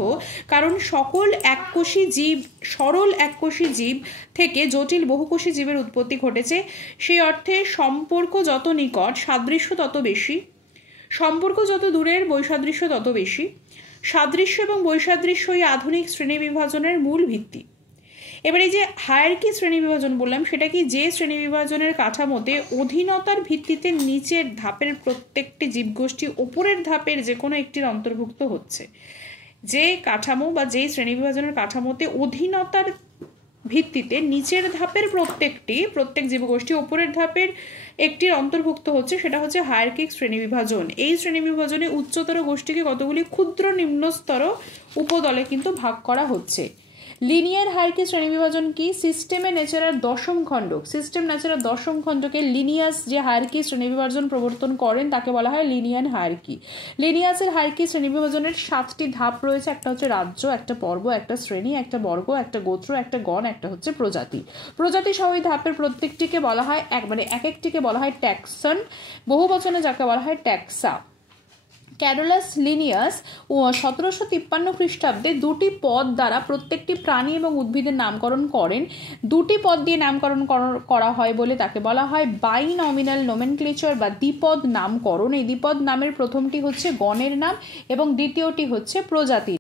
কারণ সকল এককোষী জীব, সরল এককোষী জীব থেকে জটিল বহুকোষী জীবের উৎপত্তি ঘটেছে। সেই অর্থে সম্পর্ক যত নিকট, সাদৃশ্য তত বেশি, সম্পর্ক যত দূরের, বৈসাদৃশ্য তত বেশি। সাদৃশ্য এবং বৈসাদৃশ্যই আধুনিক শ্রেণী বিভাজনের মূল ভিত্তি। এবার এই যে হায়ারকি শ্রেণী বিভাজন বললাম, সেটা কি? যে শ্রেণী বিভাজনের কাঠামোতে অধীনতার ভিত্তিতে নিচের ধাপের প্রত্যেকটি জীবগোষ্ঠী ওপরের ধাপের যে কোনো একটির অন্তর্ভুক্ত হচ্ছে। যে কাঠামো বা যেই শ্রেণী বিভাজনের কাঠামোতে অধীনতার ভিত্তিতে নিচের ধাপের প্রত্যেক জীবগোষ্ঠী ওপরের ধাপের একটির অন্তর্ভুক্ত হচ্ছে, সেটা হচ্ছে হায়ারকিক শ্রেণী বিভাজন। এই শ্রেণী বিভাজনে উচ্চতর গোষ্ঠীকে কতগুলি ক্ষুদ্র নিম্নস্তর উপদলে কিন্তু ভাগ করা হচ্ছে। লিনিয়ার হায়ারকি শ্রেণী বিভাজন কি? সিস্টেমে নেচারের দশম খণ্ডক, সিস্টেম নেচারের দশম খণ্ডকে লিনিয়াস যে হায়ারকি শ্রেণী বিভাজন প্রবর্তন করেন তাকে বলা হয় লিনিয়ান হায়ারকি। লিনিয়াসের হায়ারকি শ্রেণী বিভাজনের 7টি ধাপ রয়েছে। একটা হচ্ছে রাজ্য, একটা পর্ব, একটা শ্রেণী, একটা বর্গ, একটা গোত্র, একটা গণ, একটা হচ্ছে প্রজাতি। প্রজাতি সহ এই ধাপের প্রত্যেকটিকে বলা হয় এক একটিকে বলা হয় ট্যাক্সন, বহু বচনে যাকে বলা হয় ট্যাক্সা। ক্যারোলাস লিনিয়াস 1753 খ্রিস্টাব্দে 2টি পদ দ্বারা প্রত্যেকটি প্রাণী এবং উদ্ভিদের নামকরণ করেন। 2টি পদ দিয়ে নামকরণ করা হয় বলে তাকে বলা হয় বাইনমিনাল নোমেনক্লেচার বা দ্বিপদ নামকরণ। এই দ্বিপদ নামের প্রথমটি হচ্ছে গণের নাম এবং দ্বিতীয়টি হচ্ছে প্রজাতির।